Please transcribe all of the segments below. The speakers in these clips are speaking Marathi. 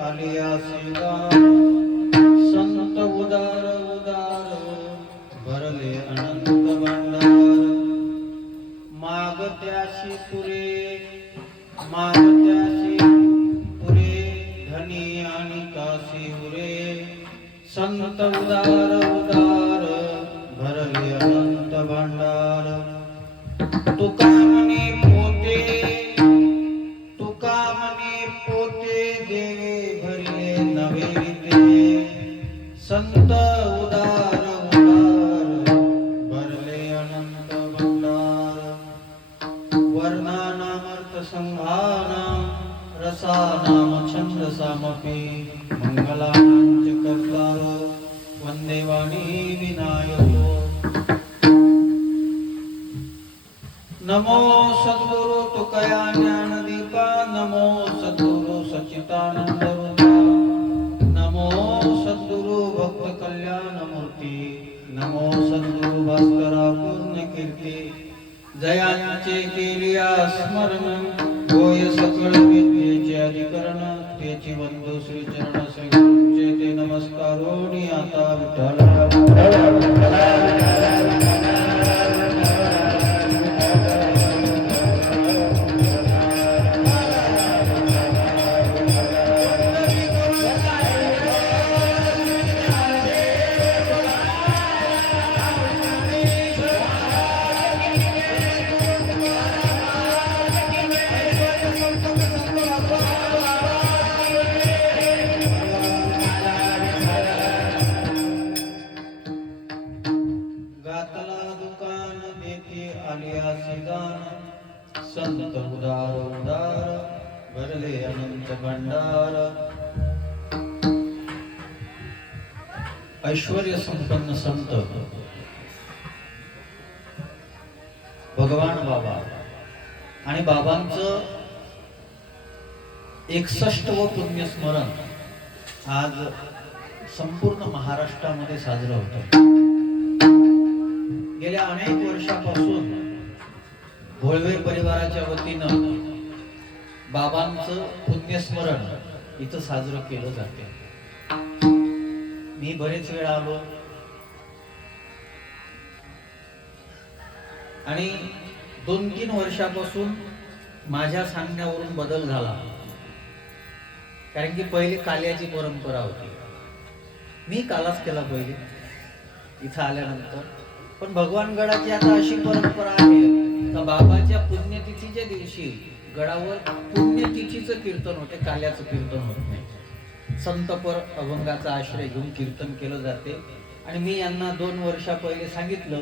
आलियासी दान संत उदार उदार भरले अनंत भांडार मागत्याशी पुरे धनी आणि काशी उरे संत उदार उदार भरले अनंत भांडार तुका म्हणे पोते देवे भरले नवे रीते संत उदार उदार भरले अनंत भंडार वर्णानामर्थ संघानां रसानाम छंद सामपि मंगलांच कर्तारो वंदे वाणी विनायको नमो सद्गुरु तुकया ज्ञानदीपा नमो सद्गुरु सच्चिदानंद रूपा नमो सद्गुरु भक्त कल्याण मूर्ती नमो सद्गुरु भास्करा पूर्ण कीर्ती जयांचे केलिया स्मरण होय सकळ विद्येचे अधिकरण त्याची बंधू श्री चरण सगळ्यांचे ते नमस्कारोनी आता विठ्ठल संत उदार उदार भरले अनंत भंडार ऐश्वर्य संपन्न संत भगवान बाबा आणि बाबांचं 61व पुण्यस्मरण आज संपूर्ण महाराष्ट्रामध्ये साजरं होतं. गेल्या अनेक वर्षापासून भोळवे परिवाराच्या वतीनं बाबांचं पुण्यस्मरण इथं साजरं केलं जाते. मी बरेच वेळा आलो आणि 2-3 वर्षापासून माझ्या सांगण्यावरून बदल झाला. कारण की पहिले काल्याची परंपरा होती. मी कालाच केला पहिले इथं आल्यानंतर. पण भगवानगडाची आता अशी परंपरा आहे का बाबाच्या पुण्यतिथीच्या दिवशी गडावर पुण्यतिथीचं कीर्तन होते, काल्याचं कीर्तन होत नाही. संतपर अभंगाचा आश्रय घेऊन कीर्तन केलं जाते. आणि मी यांना 2 वर्षा पहिले सांगितलं,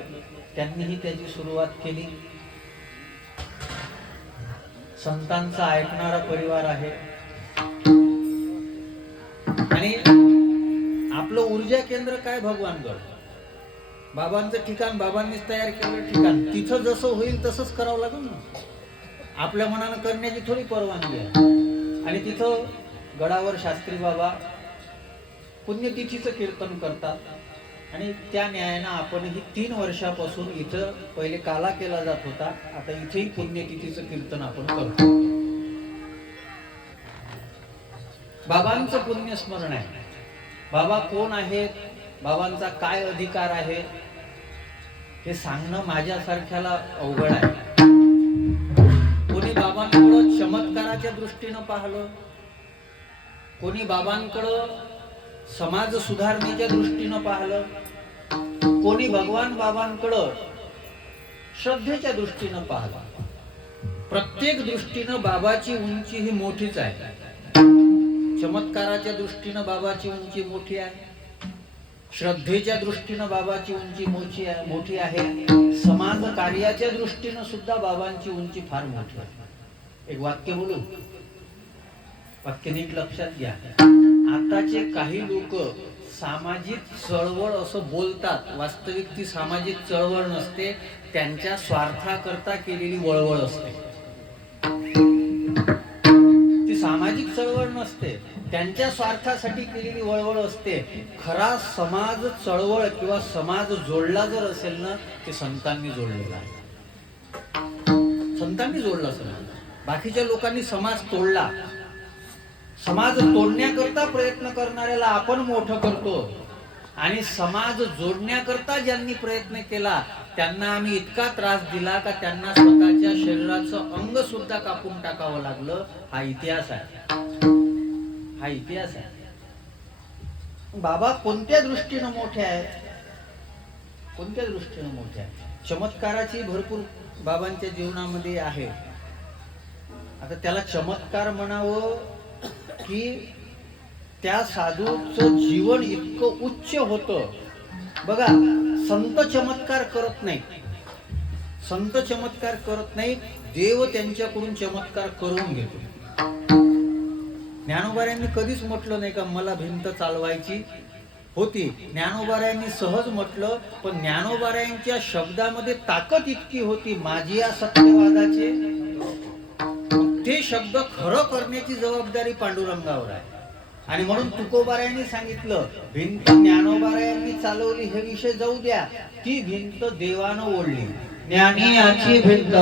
त्यांनीही त्याची सुरुवात केली. संतांचा ऐकणारा परिवार आहे आणि आपलं ऊर्जा केंद्र काय भगवानगड. बाबांचं ठिकाण बाबांनीच तयार केलं ठिकाण. तिथं जसं होईल तसंच करावं लागेल ना. आपल्या मनानं करण्याची थोडी परवानगी आहे. आणि तिथं गडावर शास्त्री बाबा पुण्यतिथीचं कीर्तन करतात आणि त्या न्यायानं आपणही 3 वर्षापासून इथं पहिले काला केला जात होता, आता इथेही पुण्यतिथीचं कीर्तन आपण करतो. बाबांचं पुण्यस्मरण आहे. बाबा कोण आहेत, बाबांचा काय अधिकार आहे हे सांगणं माझ्यासारख्याला अवघड आहे. कोणी बाबांकडं चमत्काराच्या दृष्टीनं पाहिलं, कोणी बाबांकडं समाज सुधारणेच्या दृष्टीनं पाहिलं, कोणी भगवान बाबांकडं श्रद्धेच्या दृष्टीनं पाहिलं. प्रत्येक दृष्टीनं बाबाची उंची ही मोठीच आहे. चमत्काराच्या दृष्टीनं बाबाची उंची मोठी आहे, श्रद्धेच्या दृष्टीनं बाबाची उंची मोठी आहे, समाज कार्याच्या दृष्टीनं सुद्धा बाबांची उंची फार मोठी आहे. एक वाक्य बोलू, वाक्य नीट लक्षात घ्या. आताचे काही लोक सामाजिक चळवळ असं बोलतात, वास्तविक ती सामाजिक चळवळ नसते, त्यांच्या स्वार्थाकरता केलेली वळवळ असते. ती सामाजिक चळवळ नसते, त्यांच्या स्वार्थासाठी केलेली वळवळ असते. खरा समाज चळवळ किंवा समाज जोडला जर असेल ना, ते संतांनी जोडलेला आहे. संतांनी जोडला समाज. बाकीच्या लोकांनी समाज तोडला, समाज तोडण्याकरता प्रयत्न करणाऱ्याला आपण मोठं करतो आणि समाज जोडण्याकरता ज्यांनी प्रयत्न केला त्यांना आम्ही इतका त्रास दिला का त्यांना स्वतःच्या शरीराचं अंग सुद्धा कापून टाकावं लागलं. हा इतिहास आहे, हा इतिहास आहे. बाबा कोणत्या दृष्टीनं मोठे आहेत, कोणत्या दृष्टीनं मोठे आहेत. चमत्काराची भरपूर बाबांच्या जीवनामध्ये आहे. आता त्याला चमत्कार म्हणावं की त्या साधूचं जीवन इतकं उच्च होतं. बघा, संत चमत्कार करत नाही, संत चमत्कार करत नाही, देव त्यांच्याकडून चमत्कार करून घेतो. ज्ञानोबारायांनी कधीच म्हटलं नाही का मला भिंत चालवायची होती. ज्ञानोबारायांनी सहज म्हटलं, पण ज्ञानोबारायांच्या शब्दामध्ये ताकद इतकी होती माझी या सत्यवादाचे, ते शब्द खरं करण्याची जबाबदारी पांडुरंगावर आहे. आणि म्हणून तुकोबारायांनी सांगितलं भिंत ज्ञानोबारायांनी चालवली हे विषय जाऊ द्या, ती भिंत देवानं ओढली. ज्ञानी याची भिंत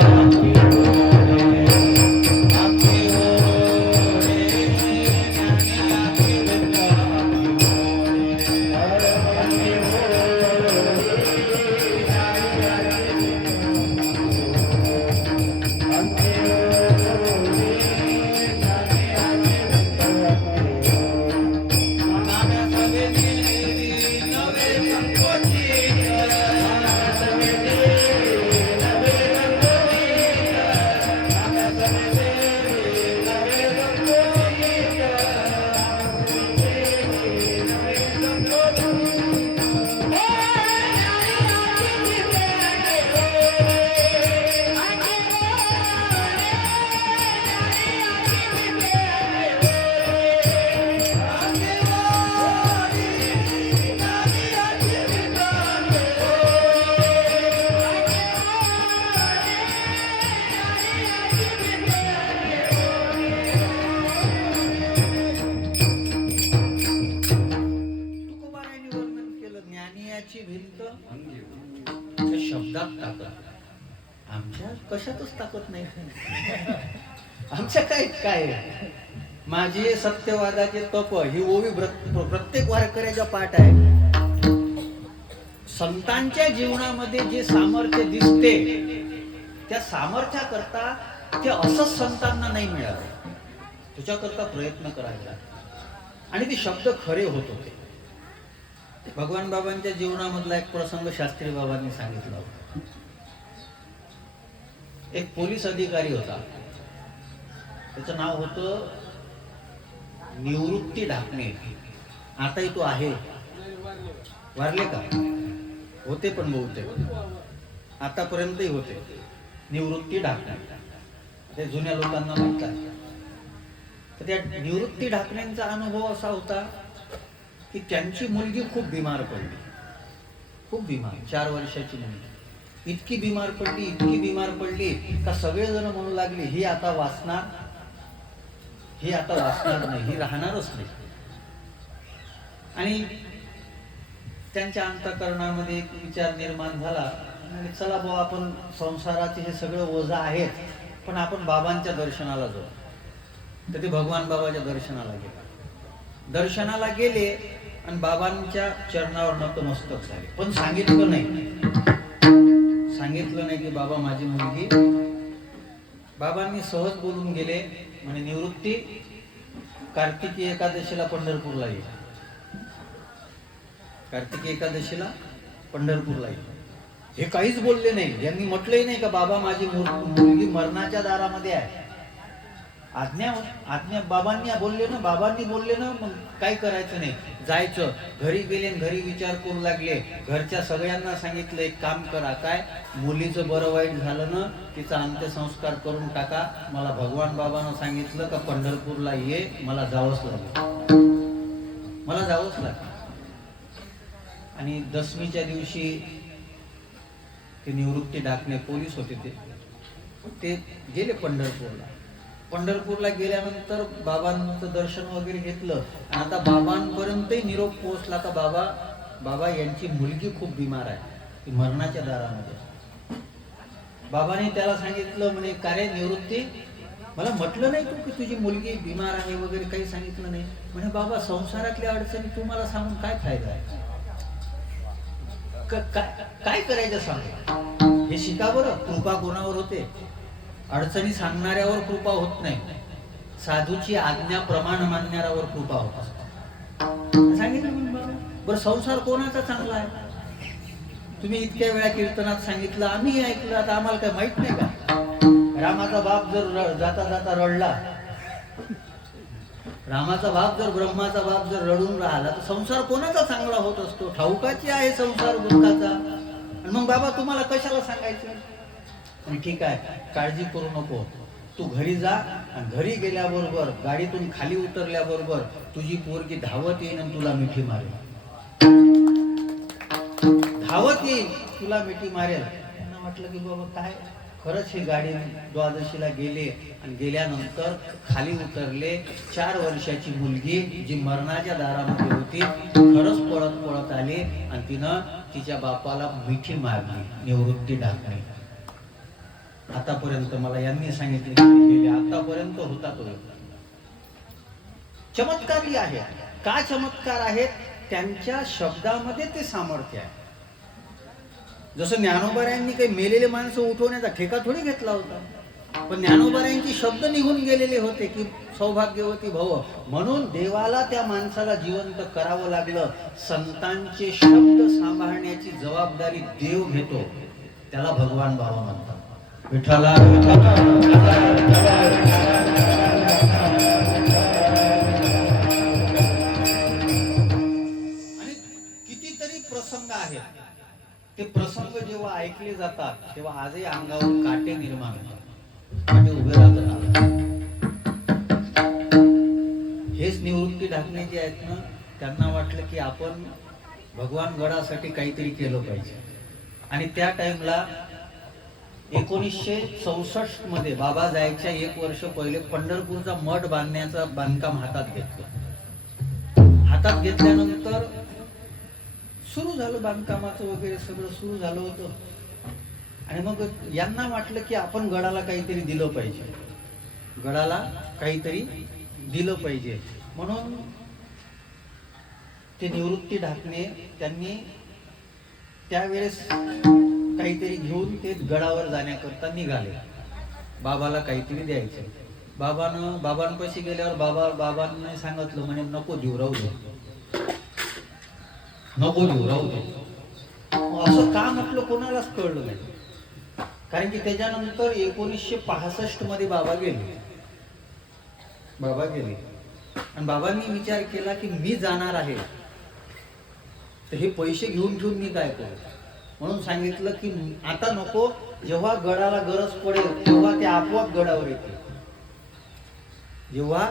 शब्दात ताकद. आमच्या कशातच ताकद नाही. आमच्या काय माझे सत्यवादाचे तप ही ओवी प्रत्येक वारकऱ्याचा पाठ आहे. संतांच्या जीवनामध्ये जे सामर्थ्य दिसते त्या सामर्थ्याकरता ते असंच संतांना नाही मिळालं, त्याच्याकरता प्रयत्न करायचा आणि ते शब्द खरे होत होते. भगवान बाबांच्या जीवनामधला एक प्रसंग शास्त्री बाबांनी सांगितला होता. एक पोलीस अधिकारी होता, त्याचं नाव होतं निवृत्ती ढाकणे. आताही तो आहे, वारले का होते पण बहुतेक आतापर्यंतही होते. निवृत्ती ढाकणे ते जुन्या लोकांना माहित. तर त्या निवृत्ती ढाकण्यांचा अनुभव असा होता की त्यांची मुलगी खूप बिमार पडली, खूप बिमार, 4 वर्षाची मुलगी. इतकी बिमार पडली, इतकी बिमार पडली का सगळेजण म्हणू लागले ही आता वाचणार, ही आता वाचणार नाही, ही राहणारच नाही. आणि त्यांच्या अंतःकरणामध्ये एक विचार निर्माण झाला, चला बुवा आपण संसाराचे हे सगळं ओझं आहे, पण आपण बाबांच्या दर्शनाला जाऊ. तर ते भगवान बाबाच्या दर्शनाला गेले. दर्शनाला गेले आणि बाबांच्या चरणावर नतमस्तक झाले, पण सांगितलं नाही की बाबा माझी मुलगी. बाबांनी सहज बोलून गेले, म्हणे निवृत्ती कार्तिकी एकादशीला पंढरपूरला ये, कार्तिकी एकादशीला पंढरपूरला ये. हे काहीच बोलले नाही, यांनी म्हटलंही नाही का बाबा माझी मुलगी मरणाच्या दारामध्ये आहे. आज्ञा बाबांनी बोलले ना, मग काय करायचं नाही, जायचं. घरी गेले, घरी विचार करू लागले. घरच्या सगळ्यांना सांगितलं एक काम करा, काय मुलीचं बरं वाईट झालं ना, तिचा अंत्यसंस्कार करून टाका. मला भगवान बाबांना सांगितलं का पंढरपूरला ये, मला जावंच लागलं, मला जावंच लागलं. आणि दशमीच्या दिवशी ते निवृत्ती ढाकणे पोलीस होते, ते गेले पंढरपूरला. पंढरपूरला गेल्यानंतर बाबांचं दर्शन वगैरे घेतलं आणि आता बाबांपर्यंतही निरोप पोहोचला का बाबा यांची मुलगी खूप बिमार आहे, ती मरणाच्या दारामध्ये. बाबांनी त्याला सांगितलं, म्हणे का रे निवृत्ती, मला म्हटलं नाही तू की तुझी मुलगी बिमार आहे वगैरे, काही सांगितलं नाही. म्हणे बाबा संसारातल्या अडचणी तुम्हाला सांगून काय फायदा आहे, काय करायचं सांग, हे शिका बरं. कृपा कोणावर होते? अडचणी सांगणाऱ्यावर कृपा होत नाही, साधूची आज्ञा प्रमाण मानणाऱ्यावर कृपा होत असते. सांगितलं बरं, संसार कोणाचा चांगला आहे? तुम्ही इतक्या वेळा कीर्तनात सांगितलं, आम्ही ऐकलं, आता आम्हाला काय माहित नाही का? रामाचा बाप जर जाता जाता रडला, रामाचा बाप जर, ब्रह्माचा बाप जर रडून राहिला, तर संसार कोणाचा चांगला होत असतो? ठाऊकाची आहे संसार दुःखाचा. आणि मग बाबा तुम्हाला कशाला सांगायचं? ठीक आहे, काळजी करू नको, तू घरी जा, आणि घरी गेल्याबरोबर गाडीतून खाली उतरल्याबरोबर तुझी पोरगी धावत येईल आणि तुला मिठी मारेल, धावत येईल, तुला मिठी मारेल. त्यांना म्हटलं की बाबा काय खरंच ही गाडी द्वादशीला गेले, आणि गेल्यानंतर खाली उतरले, 4 वर्षाची मुलगी जी मरणाच्या दारामध्ये होती खरंच पळत पळत आली, आणि तिनं तिच्या बापाला मिठी मारली. निवृत्ती ढाकणे. आतापर्यंत मला यांनी सांगितले गेले, आतापर्यंत होता तो चमत्कारी आहे. का चमत्कार आहेत? त्यांच्या शब्दामध्ये ते सामर्थ्य आहे. जसं ज्ञानोबारायांनी काही मेलेले माणसं उठवण्याचा ठेका थोडी घेतला होता, पण ज्ञानोबारायांची शब्द निघून गेलेले होते की सौभाग्यवती भव, म्हणून देवाला त्या माणसाला जिवंत करावं लागलं. संतांचे शब्द सांभाळण्याची जबाबदारी देव घेतो, त्याला भगवान बाबा म्हणतात. विठ्ठला आणि कितीतरी प्रसंग आहेत, ते प्रसंग जेव्हा ऐकले जातात तेव्हा आजही अंगावर काटे निर्माण होतात, काटे उभे राहतात. हेच निवृत्ती ढाकणे जे आहेत ना, त्यांना वाटलं की आपण भगवान गडासाठी काहीतरी केलं पाहिजे. आणि त्या टाइमला 1964 मध्ये बाबा जायच्या 1 वर्ष पहिले पंढरपूरचा मठ बांधण्याचं बांधकाम हातात घेतलं. हातात घेतल्यानंतर सुरू झालं बांधकामाचं वगैरे, सगळं सुरू झालं होतं. आणि मग यांना वाटलं की आपण गडाला काहीतरी दिलं पाहिजे, गडाला काहीतरी दिलं पाहिजे. म्हणून ते निवृत्ती ढाकणे त्यांनी त्यावेळेस काहीतरी घेऊन ते गडावर जाण्याकरता निघाले. बाबाला काहीतरी द्यायचं. बाबांपाशी गेल्यावर बाबांनी सांगितलं, म्हणे नको देऊ, राहू दे, नको देऊ, राहू दे. असं का म्हटलं कोणालाच कळलं नाही, कारण की त्याच्यानंतर 1965 मध्ये बाबा गेले. आणि बाबांनी विचार केला की मी जाणार आहे, तर हे पैसे घेऊन ठेवून मी काय करू? म्हणून सांगितलं की आता नको, जेव्हा गडाला गरज पडेल तेव्हा ते आपोआप गडावर येते. जेव्हा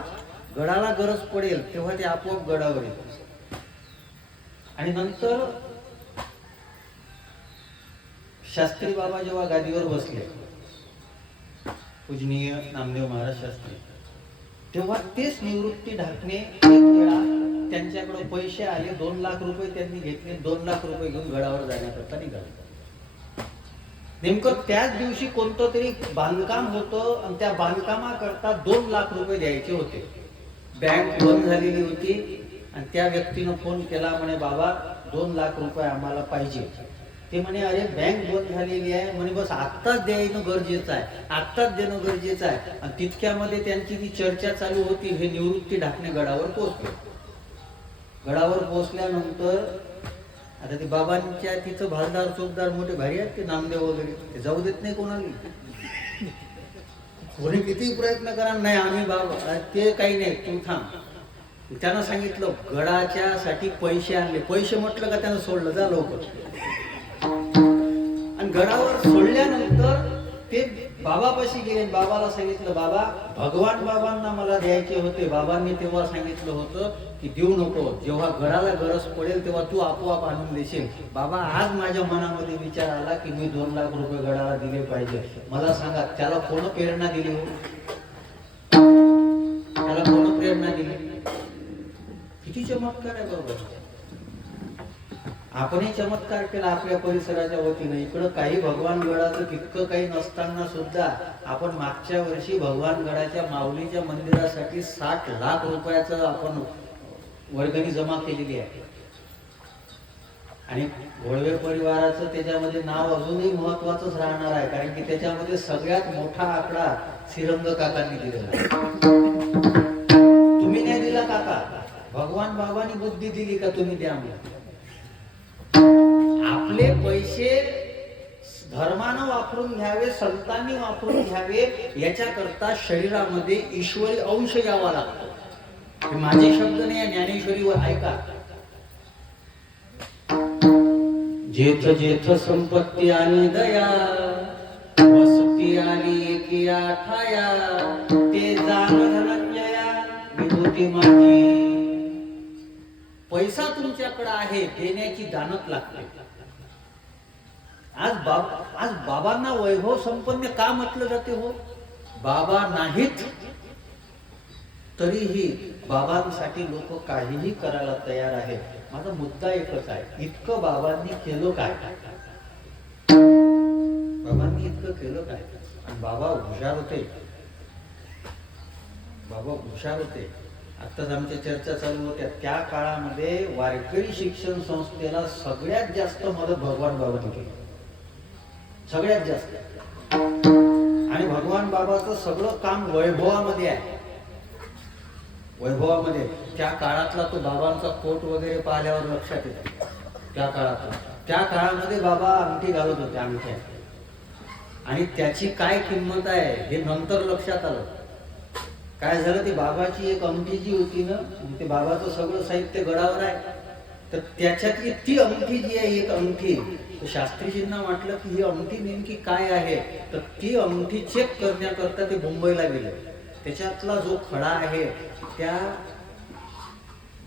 गडाला गरज पडेल तेव्हा ते आपोआप गडावर येते. आणि नंतर शास्त्री बाबा जेव्हा गादीवर बसले, पूजनीय नामदेव महाराज शास्त्री, तेव्हा तेच निवृत्ती ढाकणे एक वेळा त्यांच्याकडे पैसे आले, 2 लाख रुपये त्यांनी घेतले, 2 लाख रुपये घेऊन गडावर जाण्याकरता निघाले. नेमकं त्याच दिवशी कोणतं तरी बांधकाम होतं, आणि त्या बांधकामाकरता 2 लाख रुपये द्यायचे होते. बँक बंद झालेली होती, आणि त्या व्यक्तीनं फोन केला, म्हणे बाबा 2 लाख रुपये आम्हाला पाहिजे. ते म्हणे अरे बँक बंद झालेली आहे, म्हणे बस आत्ताच द्यायचं गरजेचं आहे, आत्ताच देणं गरजेचं आहे. आणि तितक्यामध्ये त्यांची ती चर्चा चालू होती. हे निवृत्ती ढाकणे गडावर पोहोचले. गडावर पोहोचल्यानंतर आता ते बाबांच्या तिथं भालदार चोपदार मोठे भारी आहेत, ते नामदेव वगैरे, ते जाऊ देत नाही कोणाला. कोणी किती प्रयत्न करा, नाही आम्ही बाबा ते काही नाही, तू थांब. त्यानं सांगितलं गडाच्या साठी पैसे आणले. पैसे म्हटलं का त्यानं सोडलं, जा लवकर. आणि गडावर सोडल्यानंतर ते बाबापाशी गेले. बाबाला सांगितलं, बाबा भगवान बाबांना मला द्यायचे होते. बाबांनी तेव्हा सांगितलं होतं की देऊ नको, जेव्हा गडाला गरज पडेल तेव्हा तू आपोआप आणून देशील. बाबा आज माझ्या मनामध्ये विचार आला की मी 2 लाख रुपये गडाला दिले पाहिजे. मला सांगा त्याला कोण प्रेरणा दिली हो? त्याला कोण प्रेरणा दिली? किती चमत्कार आहे बरोबर. आपणही चमत्कार केला आपल्या परिसराच्या वतीने. इकडं काही भगवानगडाचं तितकं काही नसताना सुद्धा आपण मागच्या वर्षी भगवानगडाच्या माऊलीच्या मंदिरासाठी 60 लाख रुपयाचं आपण वर्गणी जमा केलेली आहे. आणि घोळवे परिवाराचं त्याच्यामध्ये नाव अजूनही महत्वाचंच राहणार आहे, कारण की त्याच्यामध्ये सगळ्यात मोठा आकडा श्रीरंग काकांनी दिलेला आहे. तुम्ही नाही दिला काका, भगवान बाबांनी बुद्धी दिली का तुम्ही द्या म्हणून. आपले पैसे धर्मानं वापरून घ्यावे, संतांनी वापरून घ्यावे, याच्याकरता शरीरामध्ये ईश्वरी अंश यावा लागतो. माझे शब्द नाही, ज्ञानेश्वरीवर ऐका. जेथ जेथ संपत्ती आणि दया, वसती आली एकिया ठाया, ते जाण धनंजया विभूती माझी. पैसा तुमच्याकडे आहे, देण्याची दानत लागते. आज बाबांना वैभव संपन्न का म्हटलं जाते हो? बाबा नाहीत तरीही बाबांसाठी लोक काहीही करायला तयार आहेत. माझा मुद्दा एकच आहे, इतकं बाबांनी केलं काय? बाबांनी इतकं केलं काय? आणि बाबा हुशार होते. बाबा हुशार होते. आत्ताच आमच्या चर्चा चालू होत्या, त्या काळामध्ये वारकरी शिक्षण संस्थेला सगळ्यात जास्त मदत भगवान बाबांनी केली, सगळ्यात जास्त. आणि भगवान बाबाचं सगळं काम वैभवामध्ये आहे, वैभवामध्ये. त्या काळातला तो बाबांचा कोट वगैरे पाहिल्यावर लक्षात येतो. त्या काळामध्ये बाबा अंगठी घालत होते, अंगठ्या. आणि त्याची काय किंमत आहे हे नंतर लक्षात आलं. काय झालं, ती बाबाची एक अंगठी जी होती ना, ते बाबाचं सगळं साहित्य गडावर आहे, तर त्याच्यातली ती अंगठी जी आहे, एक अंगठी, शास्त्रीजींना वाटलं की ही अंगठी नेमकी काय आहे. तर ती अंगठी चेक करण्याकरता ते मुंबईला गेले. त्याच्यातला जो खडा आहे, त्या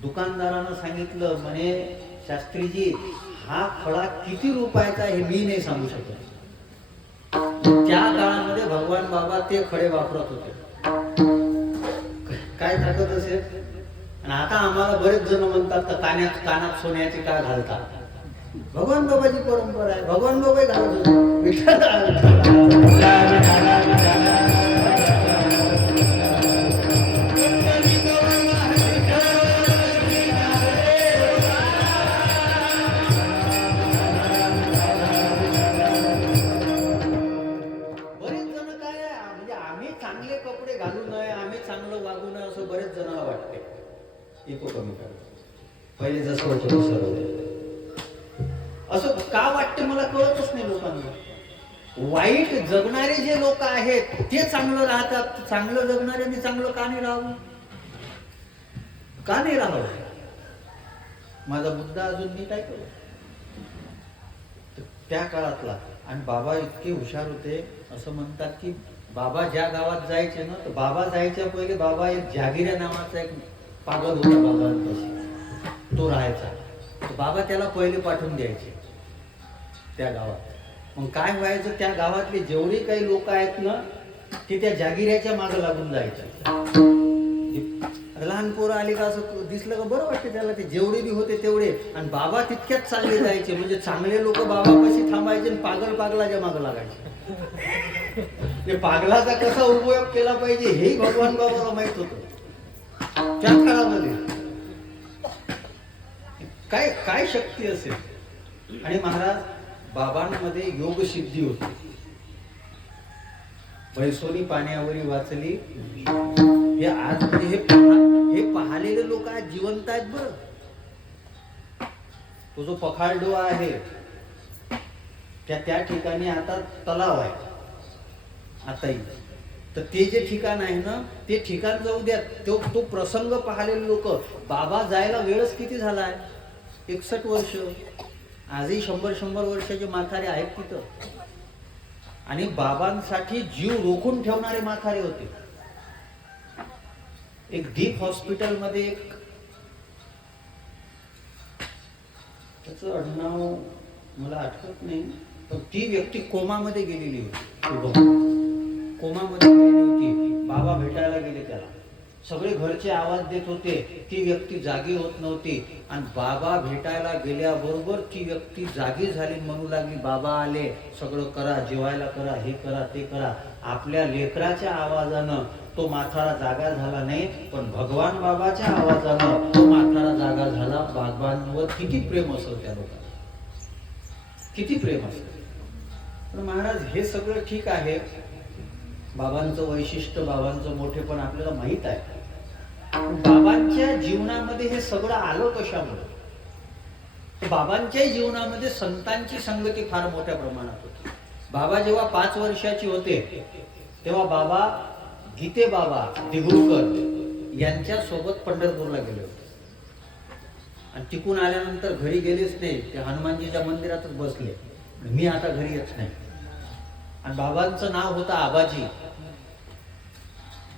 दुकानदारानं सांगितलं, म्हणे शास्त्रीजी हा खडा किती रुपयाचा हे मी नाही सांगू शकत. त्या काळामध्ये भगवान बाबा ते खडे वापरत होते. काय ताकद असेल. आणि आता आम्हाला बरेच जण म्हणतात का कानात सोन्याची काय घालतात. भगवान बाबाची परंपरा आहे, भगवान बाबा घालत चांगले कपडे घालू नये, आम्ही चांगलं वागू नये असं बरेच जणांना वाटते. इको कमी करा, पहिले जसं होतं तसं. असं का वाटते मला कळतच नाही लोकांना. वाईट जगणारे जे लोक आहेत ते चांगलं राहतात, चांगलं जगणाऱ्यांनी चांगलं का नाही राहावं, का नाही राहावं. माझा मुद्दा अजून नीट ऐकू. त्या काळातला. आणि बाबा इतके हुशार होते, असं म्हणतात की बाबा ज्या गावात जायचे ना, तर बाबा जायच्या पहिले बाबा एक जागिऱ्या नावाचा एक पागल होता बाबांपाशी, तो राहायचा. तर बाबा त्याला पहिले पाठवून द्यायचे त्या गावात. मग काय व्हायचं, त्या गावातले जेवढे काही लोक आहेत ना, ते त्या जागिऱ्याच्या मागे लागून जायचे. लहान पोरं आली का असं दिसलं का बरं वाटतं त्याला, ते जेवढे बी होते तेवढे. आणि बाबा तितक्याच चालले जायचे. म्हणजे चांगले लोक बाबापाशी थांबायचे आणि पागलाच्या मागे लागायचे. ते पागलाचा कसा उपयोग केला पाहिजे हेही भगवान बाबाला माहित होतं त्या काळामध्ये. काय काय शक्ती असेल. आणि महाराज बाबांमध्ये योग सिद्धी होती. बैसोनी पाण्यावरी वाचली. हे आज हे पाहिलेले लोक आज जिवंत आहेत बरं. तो जो पखाडो आहे त्या ठिकाणी आता तलाव आहे आताही. तर ते जे ठिकाण आहे ना, ते ठिकाण जाऊ द्या. तो प्रसंग पाहिलेले लोक. बाबा जायला वेळच किती झालाय, 61 वर्ष. आजही 100 वर्षाचे म्हातारे आहेत तिथं. आणि बाबांसाठी जीव रोखून ठेवणारे म्हातारे होते. एक डीप हॉस्पिटल मध्ये एक, त्याचं आडनाव मला आठवत नाही, पण ती व्यक्ती कोमामध्ये गेलेली होती. कोमामध्ये गेलेली होती. बाबा भेटायला गेले त्याला. सगळे घरचे आवाज देत होते, ती व्यक्ती जागी होत नव्हती. आणि बाबा भेटायला गेल्याबरोबर ती व्यक्ती जागी झाली, म्हणू लागली बाबा आले, सगळं करा, जेवायला करा, हे करा ते करा. आपल्या लेकराच्या आवाजानं तो म्हातारा जागा झाला नाही, पण भगवान बाबाच्या आवाजानं तो म्हातारा जागा झाला. बाबांवर किती प्रेम असेल त्या लोकांना, किती प्रेम असेल. पण महाराज हे सगळं ठीक आहे, बाबांचं वैशिष्ट्य, बाबांचं मोठेपण आपल्याला माहित आहे. बाबांच्या जीवनामध्ये हे सगळं आलं कशामुळे? बाबांच्या जीवनामध्ये संतांची संगती फार मोठ्या प्रमाणात होती. बाबा जेव्हा 5 वर्षाचे होते तेव्हा बाबा गीते बाबा दिघुळकर यांच्या सोबत पंढरपूरला गेले होते. आणि तिकून आल्यानंतर घरी गेलेच नाही, ते हनुमानजीच्या मंदिरातच बसले, मी आता घरी येत नाही. आणि बाबांचं नाव होतं आबाजी.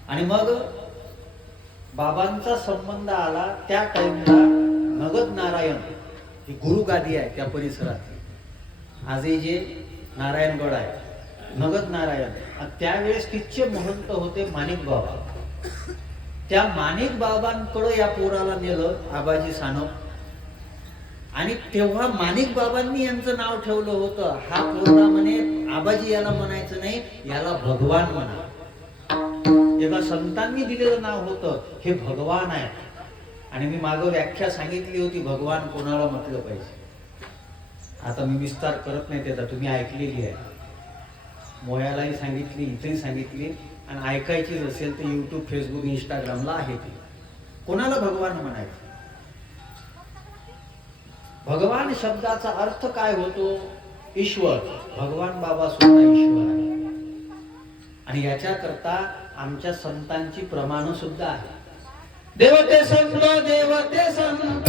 आणि मग बाबांचा संबंध आला त्या टाइमला नगद नारायण ही गुरुगादी आहे त्या परिसरात, आजही जे नारायणगड आहे नगद नारायण. आणि त्यावेळेस तिथचे महंत होते माणिक बाबा. त्या माणिक बाबांकडे या पोराला नेलं आबाजी सानप. आणि तेव्हा माणिक बाबांनी यांचं नाव ठेवलं होतं, हा पोरगा म्हणे आबाजी याला म्हणायचं नाही, याला भगवान म्हणा. एका संतांनी दिलेलं नाव होतं हे भगवान आहे. आणि मी मागं व्याख्या सांगितली होती भगवान कोणाला म्हटलं पाहिजे. आता मी विस्तार करत नाही, त्याचा तुम्ही ऐकलेली आहे, मोयालाही सांगितली, इथेही सांगितली. आणि ऐकायचीच असेल तर यूट्यूब, फेसबुक, इंस्टाग्रामला आहे ती. कोणाला भगवान म्हणायचं? भगवान शब्दाचा अर्थ काय होतो? ईश्वर. भगवान बाबा सुद्धा ईश्वर आहे. आणि याच्या करता आमच्या संतांची प्रमाण सुद्धा आहे. देवते संत, देवते संत,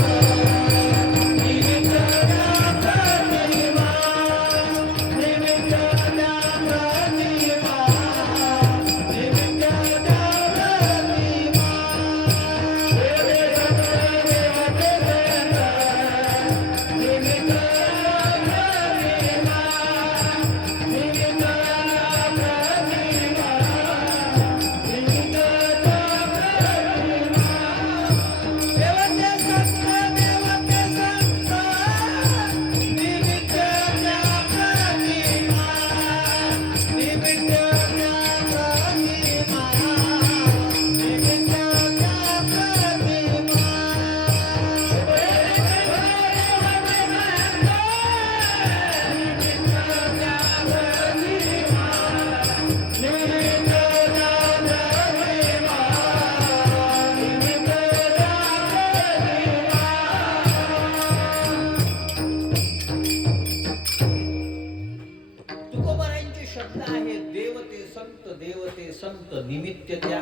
संत निमित्त त्या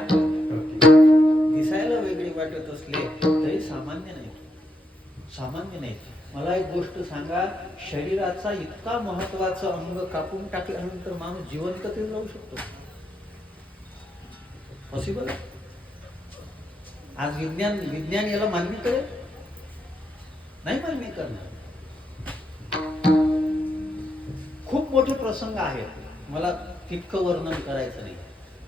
दिसायला वेगळी वाटत असले तरी सामान्य नाही, सामान्य नाही. मला एक गोष्ट सांगा, शरीराचा इतका महत्वाचा अंग कापून टाकल्यानंतर माणूस जिवंत तरी राहू शकतो? पॉसिबल? आज विज्ञान याला मान्य करेल? नाही मान्य करणार. खूप मोठे प्रसंग आहेत, मला तितकं वर्णन करायचं नाही.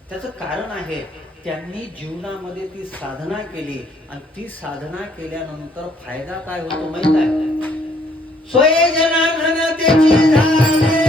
त्याचं कारण आहे, त्यांनी जीवनामध्ये ती साधना केली आणि ती साधना केल्यानंतर फायदा काय होतो माहित आहे? स्वये जनार्दन त्याची झाले,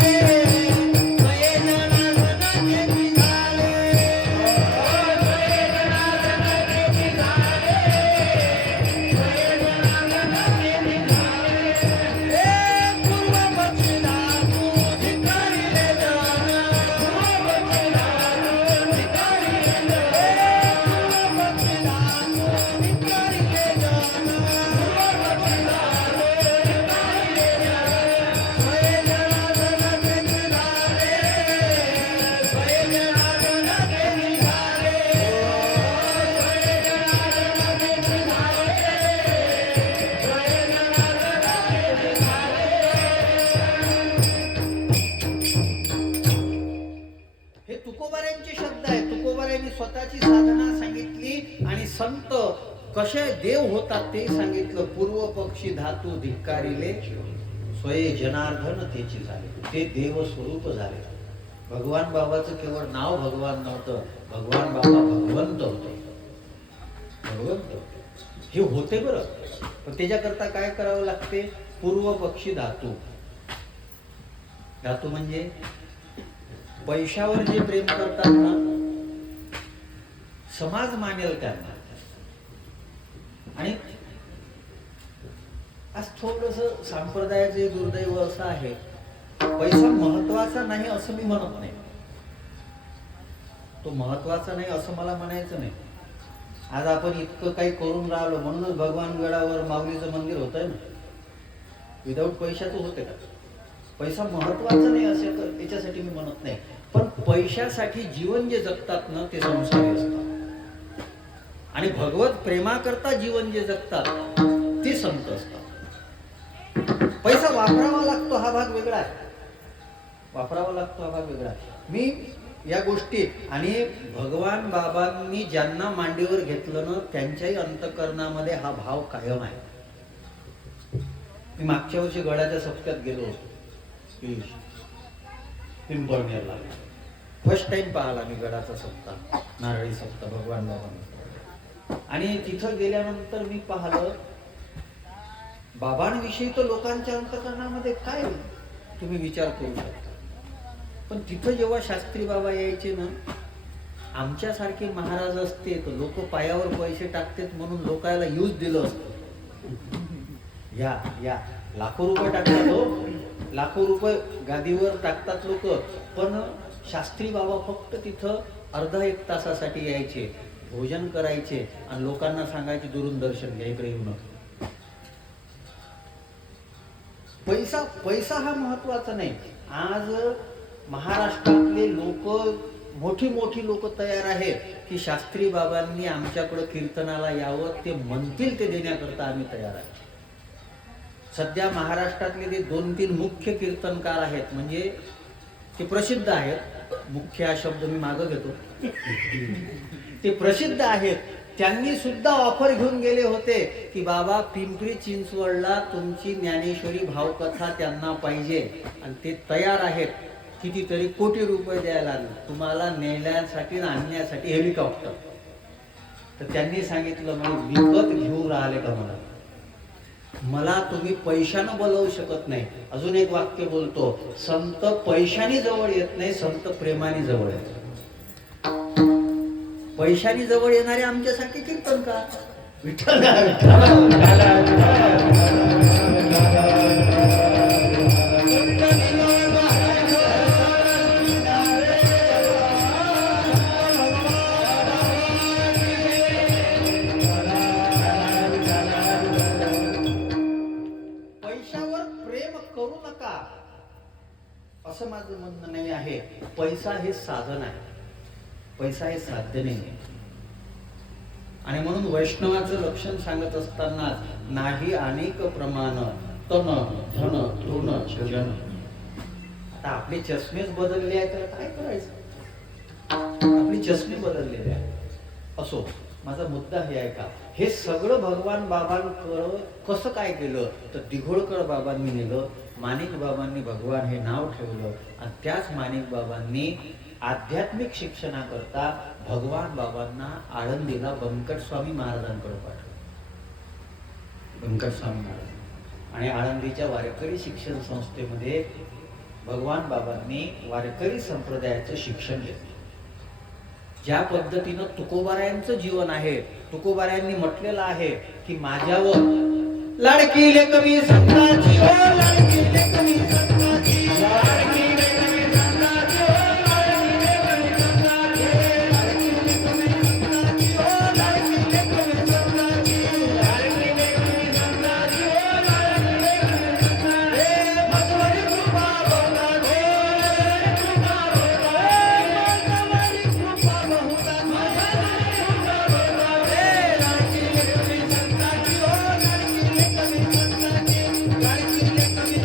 स्वतःची साधना सांगितली आणि संत कसे देव होतात ते सांगितलं. पूर्व पक्षी धातू धिक्कारिले, स्वये जनार्दन त्याची झाले, ते देव स्वरूप झाले. भगवान बाबाचं केवळ नाव भगवान नव्हतं, भगवान बाबा भगवंत होते. भगवंत हे होते बरं, पण त्याच्याकरता काय करावं लागते? पूर्व पक्षी धातू. धातू म्हणजे पैशावर जे प्रेम करतात ना, समाज मानेल त्यांना. आणि आज थोडस संप्रदायाचे दुर्दैव असं आहे, पैसा महत्वाचा नाही असं मी म्हणत नाही, तो महत्वाचा नाही असं मला म्हणायचं नाही. आज आपण इतकं काही करून राहिलो म्हणूनच भगवान गडावर माऊलीचं मंदिर होत आहे ना. विदाऊट पैशाचं होते का? पैसा महत्वाचा नाही असे तर त्याच्यासाठी मी म्हणत नाही, पण पैशासाठी जीवन जे जगतात ना ते संसारी असतात, आणि भगवत प्रेमाकरता जीवन जे जगतात ते संत असतात. पैसा वापरावा लागतो हा भाग वेगळा आहे, वापरावा लागतो हा भाग वेगळा आहे. मी या गोष्टी आणि भगवान बाबांनी ज्यांना मांडीवर घेतलं ना त्यांच्याही अंतःकरणामध्ये हा भाव कायम आहे. मी मागच्या वर्षी गडाच्या सप्त्यात गेलो होतो पिंपळनेरला. फर्स्ट टाइम पाहिला मी गडाचा सप्ताह, नारळी सप्ताह भगवान बाबांचा. आणि तिथं गेल्यानंतर मी पाहिलं बाबांविषयी तर लोकांच्या अंतःकरणामध्ये काय तुम्ही विचार करू शकता. पण तिथं जेव्हा शास्त्री बाबा यायचे ना, आमच्यासारखे महाराज असते तर लोक पायावर पैसे टाकतात म्हणून लोकांना यूज दिलं असतं. या या लाखो रुपये टाकतात, हो लाखो रुपये गादीवर टाकतात लोक, पण शास्त्री बाबा फक्त तिथं अर्धा एक तासासाठी यायचे, भोजन करायचे आणि लोकांना सांगायचे दुरून दर्शन घ्या, इकडे येऊ नका. पैसा हा महत्वाचा नाही. आज महाराष्ट्रातले लोक मोठी मोठी लोक तयार आहेत की शास्त्री बाबांनी आमच्याकडे कीर्तनाला यावं, ते म्हणतील ते देण्याकरता आम्ही तयार आहे. सध्या महाराष्ट्रातले ते 2-3 मुख्य कीर्तनकार आहेत, म्हणजे ते प्रसिद्ध आहेत. मुख्य हा शब्द मी मागं घेतो, ते प्रसिद्ध आहेत. त्यांनी सुद्धा ऑफर घेऊन गेले होते की बाबा पिंपरी चिंचवडला तुमची ज्ञानेश्वरी भावकथा त्यांना पाहिजे, आणि ते तयार आहेत. कितीतरी कोटी रुपये द्यायला तुम्हाला नेण्यासाठी आणण्यासाठी हेलिकॉप्टर. तर त्यांनी सांगितलं म्हणजे विकत घेऊन राहिले का मला तुम्ही पैशानं बोलवू शकत नाही. अजून एक वाक्य बोलतो, संत पैशाने जवळ येत नाही, संत प्रेमाने जवळ येत. पैशाने जवळ येणारे आमच्यासाठी कीर्तनकार. विठ्ठल पैशावर प्रेम करू नका असं माझं म्हणणं नाही आहे. पैसा हे साधन आहे, पैसा हे साध्य नाही. आणि म्हणून वैष्णवाचं लक्षण सांगत असताना नाही अनेक प्रमाण तन धन तृण जन. आता आपले चष्मेच बदलले आहेत तर काय करायचं, आपले चष्मे बदललेले आहेत. असो, माझा मुद्दा हे आहे का, हे सगळं भगवान बाबांकडं कसं काय केलं तर दिघोळकर बाबांनी नेलं, माणिक बाबांनी भगवान हे नाव ठेवलं, आणि त्याच माणिक बाबांनी आध्यात्मिक शिक्षणाकरता भगवान बाबांना आळंदीला व्यंकट स्वामी महाराजांकडे पाठवलं. व्यंकट स्वामी महाराज आणि आळंदीच्या वारकरी शिक्षण संस्थेमध्ये भगवान बाबांनी वारकरी संप्रदायाचं शिक्षण घेतलं. ज्या पद्धतीनं तुकोबारायांचं जीवन आहे, तुकोबारायांनी म्हटलेलं आहे की माझ्यावर लाडकी लेकरी संताची, ओ लाडकी लेकरी संताची, लाडकी लेकरी संताची, ओ लाडकी लेकरी संताची, लाडकी लेकरी संताची, ओ लाडकी लेकरी संताची, लाडकी लेकरी संताची, ओ लाडकी लेकरी संताची, हे भगवानी कृपा बहुता घे, कृपा बहुता घे, भगवानी कृपा बहुता घे, कृपा बहुता घे, लाडकी लेकरी संताची, ओ लाडकी लेकरी संताची, लाडकी लेकरी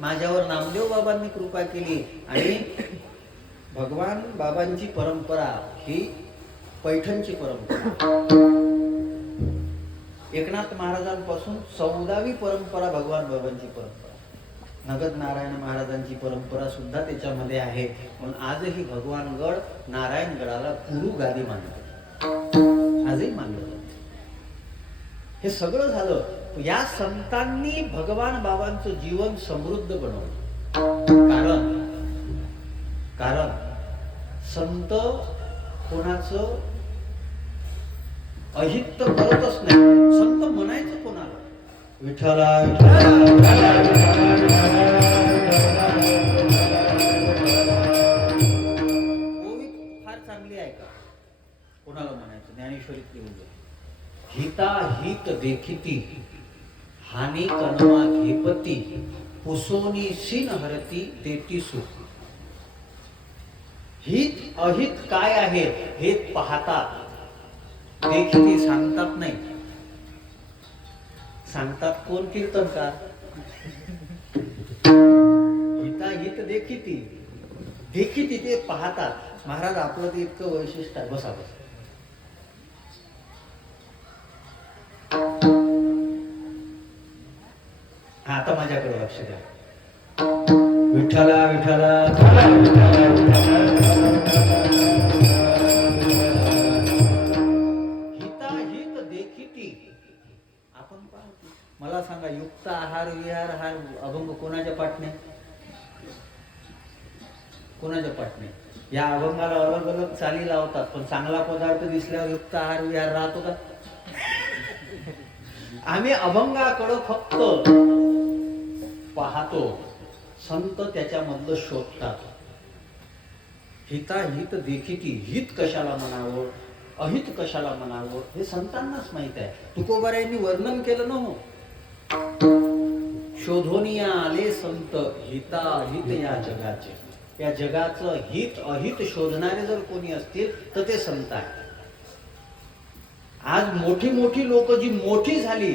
माझ्यावर नामदेव बाबांनी कृपा केली आणि भगवान बाबांची परंपरा ही पैठणची परंपरा, एकनाथ महाराजांपासून 14वी परंपरा भगवान बाबांची परंपरा, नगद नारायण महाराजांची परंपरा सुद्धा त्याच्यामध्ये आहे. म्हणून आजही भगवानगड नारायणगडाला गुरु गादी मानतात, आजही मानलं जातं. हे सगळं झालं या संतांनी भगवान बाबांचं जीवन समृद्ध बनवलं. कारण संत कोणाचं अहित करतच नाही. संत म्हणायचं कोणाला? विठ्ठला फार चांगली आहे का? कोणाला म्हणायचं? ज्ञानेश्वरीत लिहून घ्या. हिता हित देखिती हानी कनवा घेपती पुसोनी सीन हरती देती सुख. हित अहित काय आहे हे पाहतात, देखिती सांगतात नाही. सांगतात कोण? कीर्तनकार. हिता हित देखिती, देखिती ते पाहतात. महाराज आपलं ते इतकं वैशिष्ट्य आहे. बसा बसा. आता माझ्याकडे लक्ष द्या. विठ्ठला विठ्ठला हिताहित देखिती. आपण पाहतो. मला सांगा, युक्त आहार विहार हा अभंग कोणाच्या पाठने? कोणाच्या पाठने? या अभंगाला अलग अलग चाली लावतात, पण चांगला पदार्थ दिसल्यावर युक्त आहार विहार राहतो का? आम्ही अभंगाकडं फक्त पाहतो, संत त्याच्यामधलं शोधतात. हिताहित देखिती, हित कशाला म्हणावं, अहित कशाला म्हणावं हे संतांनाच माहित आहे. तुकोबारायांनी वर्णन केलं न हो. शोधोनिया आले संत हिताहित या जगाचे. या जगाचं हित अहित शोधणारे जर कोणी असतील तर ते संत आहे. आज मोठी मोठी लोक जी मोठी झाली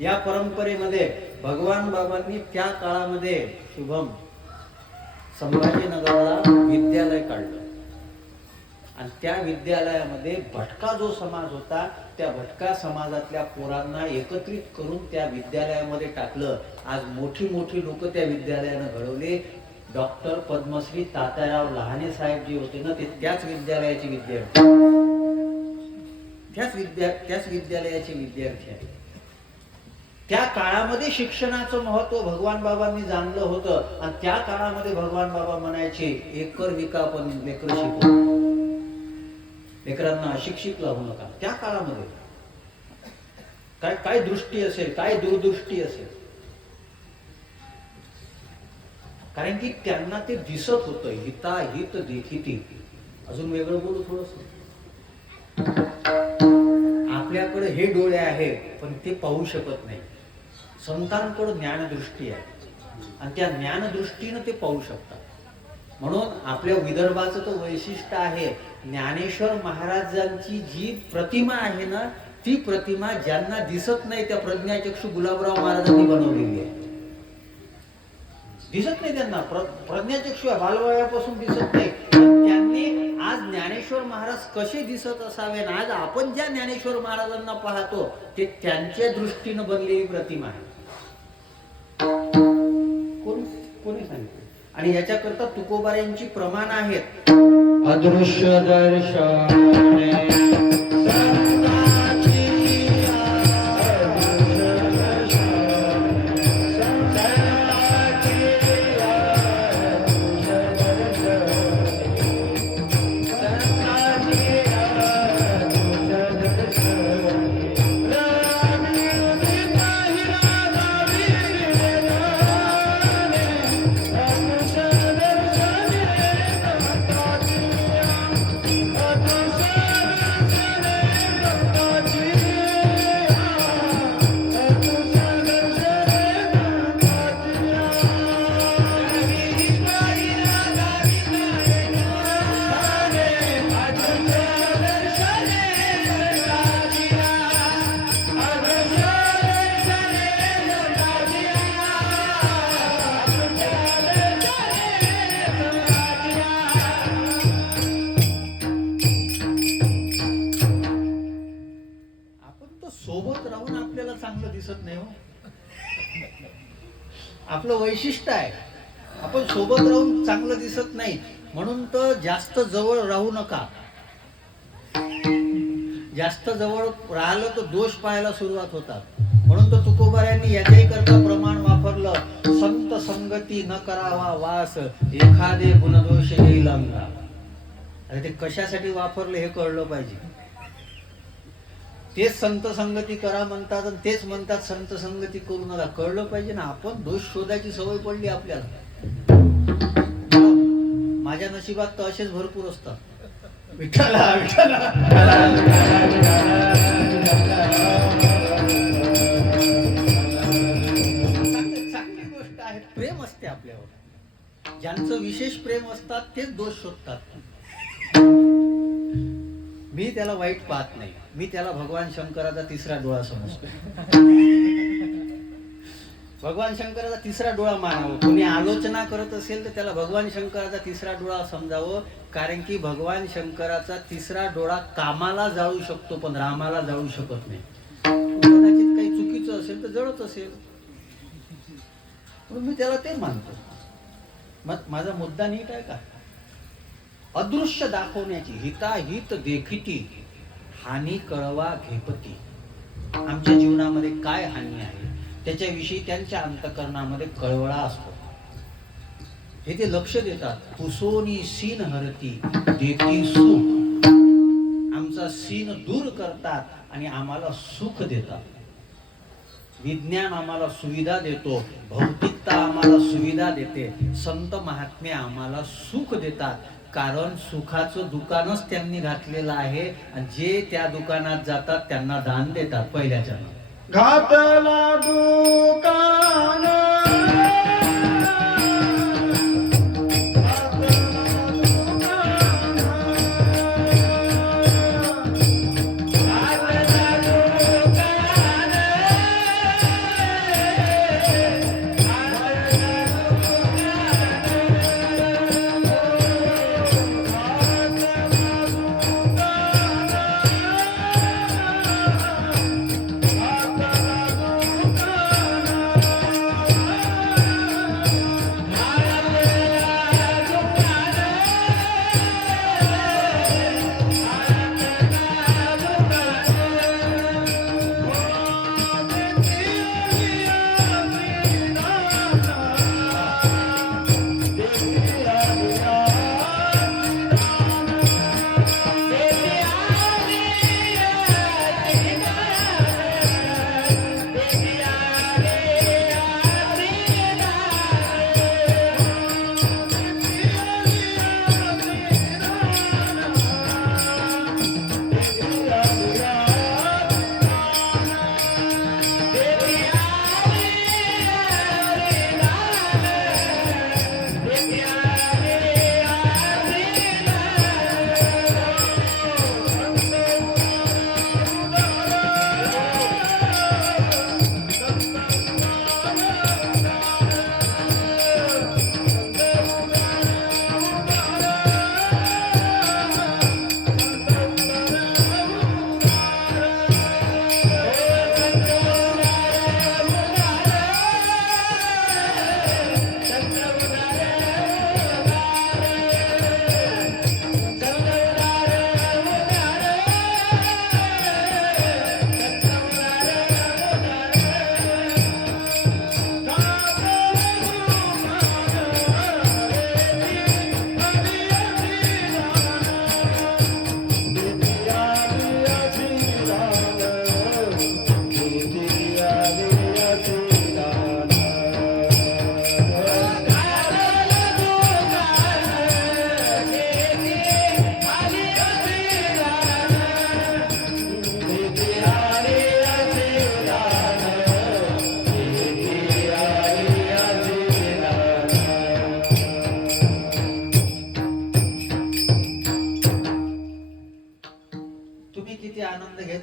या परंपरेमध्ये, भगवान बाबांनी त्या काळामध्ये शुभम संभाजीनगरला विद्यालय काढलं आणि त्या विद्यालयामध्ये भटका जो समाज होता त्या भटका समाजातल्या पोरांना एकत्रित करून त्या विद्यालयामध्ये टाकलं. आज मोठी मोठी लोक त्या विद्यालयानं घडवले. डॉक्टर पद्मश्री तात्याराव लहाने साहेब जे होते ना, ते त्याच विद्यालयाचे विद्यार्थी, त्याच विद्यालयाचे विद्यार्थी आहेत. त्या काळामध्ये शिक्षणाचं महत्व भगवान बाबांनी जाणलं होतं आणि त्या काळामध्ये भगवान बाबा म्हणायचे, एकर विका पण लेकर शिकव, लेकरांना अशिक्षित लावू नका. त्या काळामध्ये काय काय दृष्टी असेल, काय दूरदृष्टी असेल. कारण की त्यांना ते दिसत होतं. हिताहित देखिती. अजून वेगळं बोलू थोडस. आपल्याकडे हे डोळे आहेत पण ते पाहू शकत नाही. संतांकडे ज्ञानदृष्टी आहे आणि त्या ज्ञानदृष्टीनं ते पाहू शकतात. म्हणून आपल्या विदर्भाचं तर वैशिष्ट्य आहे, ज्ञानेश्वर महाराजांची जी प्रतिमा आहे ना, ती प्रतिमा ज्यांना दिसत नाही त्या प्रज्ञाचक्षु गुलाबराव महाराजांनी बनवलेली आहे. दिसत नाही त्यांना, प्रज्ञाचक्षु बालवयापासून दिसत नाही. त्यांनी आज ज्ञानेश्वर महाराज कसे दिसत असावे, आज आपण ज्या ज्ञानेश्वर महाराजांना पाहतो ते त्यांच्या दृष्टीनं बनलेली प्रतिमा आहे. कोणी सांगितलं? आणि याच्याकरता तुकोबारायांची प्रमाण आहेत. अदृश्य दर्शन आपलं वैशिष्ट्य आहे. आपण सोबत राहून चांगलं दिसत नाही, म्हणून तर जास्त जवळ राहू नका. जास्त जवळ राहिलं तर दोष पाहायला सुरुवात होतात. म्हणून तर तुकोबाऱ्यांनी याच्याही करता प्रमाण वापरलं, संत संगती न करावा वास, एखादे गुणदोष येईल अंगा. अरे ते कशासाठी वापरलं हे कळलं पाहिजे. तेच संत संगती करा म्हणतात आणि तेच म्हणतात संत संगती करू नका. कळलं पाहिजे ना. आपण दोष शोधायची सवय पडली आपल्याला. माझ्या नशिबात तर असेच भरपूर असतात. विठ्ठला विठ्ठला चांगली गोष्ट आहे. प्रेम असते आपल्यावर. ज्यांचं विशेष प्रेम असतात तेच दोष शोधतात. मी त्याला वाईट पाहत नाही. मी त्याला भगवान शंकराचा तिसरा डोळा समजतो. भगवान शंकराचा तिसरा डोळा मानावं. कोणी आलोचना करत असेल तर त्याला भगवान शंकराचा तिसरा डोळा समजावं. कारण की भगवान शंकराचा तिसरा डोळा कामाला जाळू शकतो, पण रामाला जाळू शकत नाही. कदाचित काही चुकीचं असेल तर जळत असेल, म्हणून मी त्याला ते मानतो. मग माझा मुद्दा नीट आहे का? अदृश्य दाखवण्याची, हिताहित देखिती, हानी कळवा घेपती. आमच्या जीवनामध्ये काय हानी आहे त्याच्याविषयी त्यांच्या अंतःकरणामध्ये कळवळा असतो. हे ते लक्ष देतात. पुसोनी सीन हरती देती सुख. आमचा सीन दूर करतात आणि आम्हाला सुख देतात. विज्ञान आम्हाला सुविधा देतो, भौतिकता आम्हाला सुविधा देते, संत महात्मे आम्हाला सुख देतात. कारण सुखाचं दुकानच त्यांनी घातलेलं आहे आणि जे त्या दुकानात जातात त्यांना दान देतात. पहिल्याच्या घातला दुकान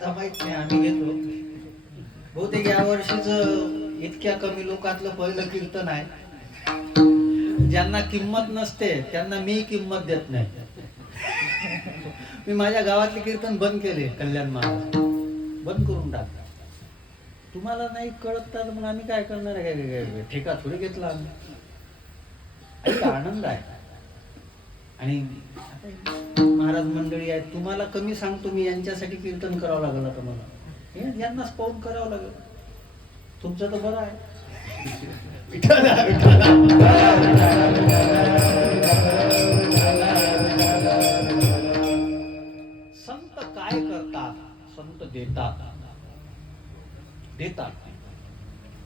माहित नाही, आम्ही घेतो. बहुतेक या वर्षीच इतक्या कमी लोकातलं पहिलं कीर्तन आहे. ज्यांना किंमत नसते त्यांना मी किंमत देत नाही. मी माझ्या गावातले कीर्तन बंद केले. कल्याण महाराज बंद करून टाकले. तुम्हाला नाही कळत तर मग आम्ही काय करणार आहे? काय ठेका थोडी घेतला आम्ही. आणि का आनंद आहे. आणि महाराज मंडळी आहेत, तुम्हाला कमी सांगतो मी, यांच्यासाठी कीर्तन करावं लागलं आता मला. यांनाच पाहून करावं लागलं. तुमचं तर बरं आहे. संत काय करतात? संत देतात.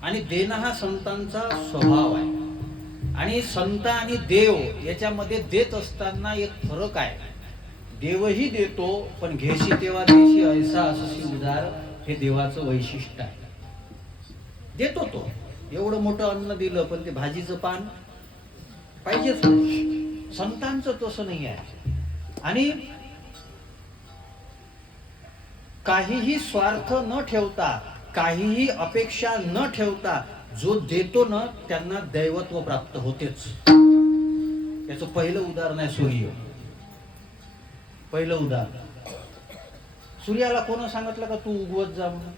आणि देणं हा संतांचा स्वभाव आहे. आणि संत आणि देव याच्यामध्ये देत असताना एक फरक आहे. देवही देतो, पण घेशी तेव्हा देशी ऐसा असशी उदार, हे देवाचं वैशिष्ट्य आहे. देतो तो, एवढं मोठं अन्न दिलं पण ते भाजीचं पान पाहिजेच. संतांचं तसं नाही आहे. आणि काहीही स्वार्थ न ठेवता, काहीही अपेक्षा न ठेवता जो देतो ना, त्यांना दैवत्व प्राप्त होतेच. याचं पहिलं उदाहरण आहे सूर्य. पहिलं उदाहरण, सूर्याला कोण सांगितलं का तू उगवत जा म्हणून?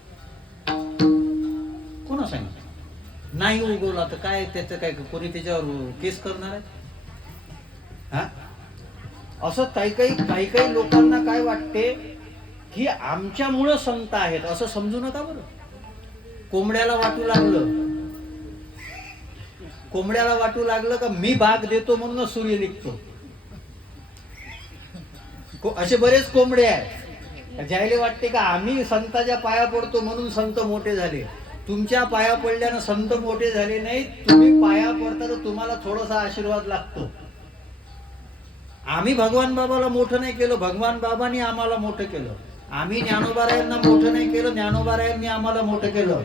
कोण सांगितलं? नाही उगवला तर काय त्याचं काय, कोणी त्याच्यावर केस करणार आहे? हा, असं काही काही लोकांना काय वाटते की आमच्यामुळं संत आहेत, असं समजू नका बरं. कोंबड्याला वाटू लागलं का मी भाग देतो म्हणून सूर्य निघतो. असे बरेच कोंबडे आहेत ज्याला वाटते का आम्ही संताच्या पाया पडतो म्हणून संत मोठे झाले. तुमच्या पाया पडल्यानं संत मोठे झाले नाही. तुम्ही पाया पडता तर तुम्हाला थोडासा आशीर्वाद लागतो. आम्ही भगवान बाबाला मोठं नाही केलं, भगवान बाबांनी आम्हाला मोठं केलं. आम्ही ज्ञानोबारायांना मोठं नाही केलं, ज्ञानोबारायांनी आम्हाला मोठं केलं.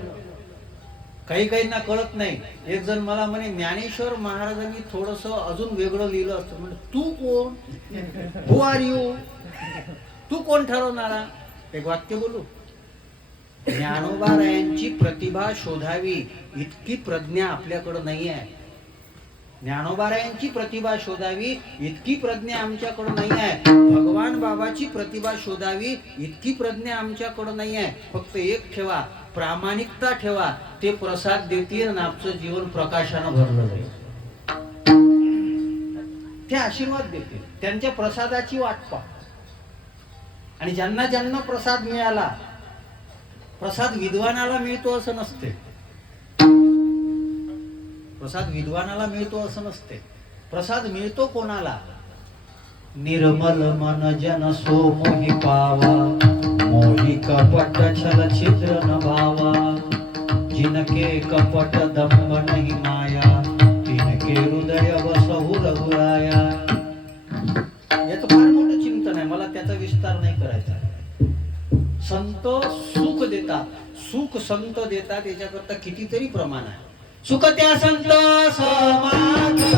काहींना कळत नाही. एक जण मला म्हणे, ज्ञानेश्वर महाराजांनी थोडस अजून वेगळं लिहिलं असतं. म्हणजे तू कोण? हु आर यू? तू कोण ठरवणारा? एक वाक्य बोलू. ज्ञानोबारायांची प्रतिभा शोधावी इतकी प्रज्ञा आपल्याकडं नाही आहे. ज्ञानोबारायांची प्रतिभा शोधावी इतकी प्रज्ञा आमच्याकडं नाही आहे. भगवान बाबाची प्रतिभा शोधावी इतकी प्रज्ञा आमच्याकडं नाही आहे. फक्त एक ठेवा, प्रामाणिकता ठेवा. ते प्रसाद देतील आणि आमचं जीवन प्रकाशानं भरलं जाईल. ते आशीर्वाद देतील. त्यांच्या प्रसादाची वाट पहा. आणि ज्यांना ज्यांना प्रसाद मिळाला, प्रसाद विद्वानाला मिळतो असं नसते. प्रसाद विद्वानाला मिळतो असं नसते. प्रसाद मिळतो कोणाला? निर्मल मन जन सो मोहि पावा, मोहि कपट छल छिद्र न भावा, जिनके कपट दंभ नहीं माया, तिनके हृदय बसहु रघुराया. याचं फार मोठं चिंतन आहे, मला त्याचा विस्तार नाही करायचा. संत सुख देतात, सुख संत देतात, याच्याकरता कितीतरी प्रमाण आहे. सुख त्या संत समागमे,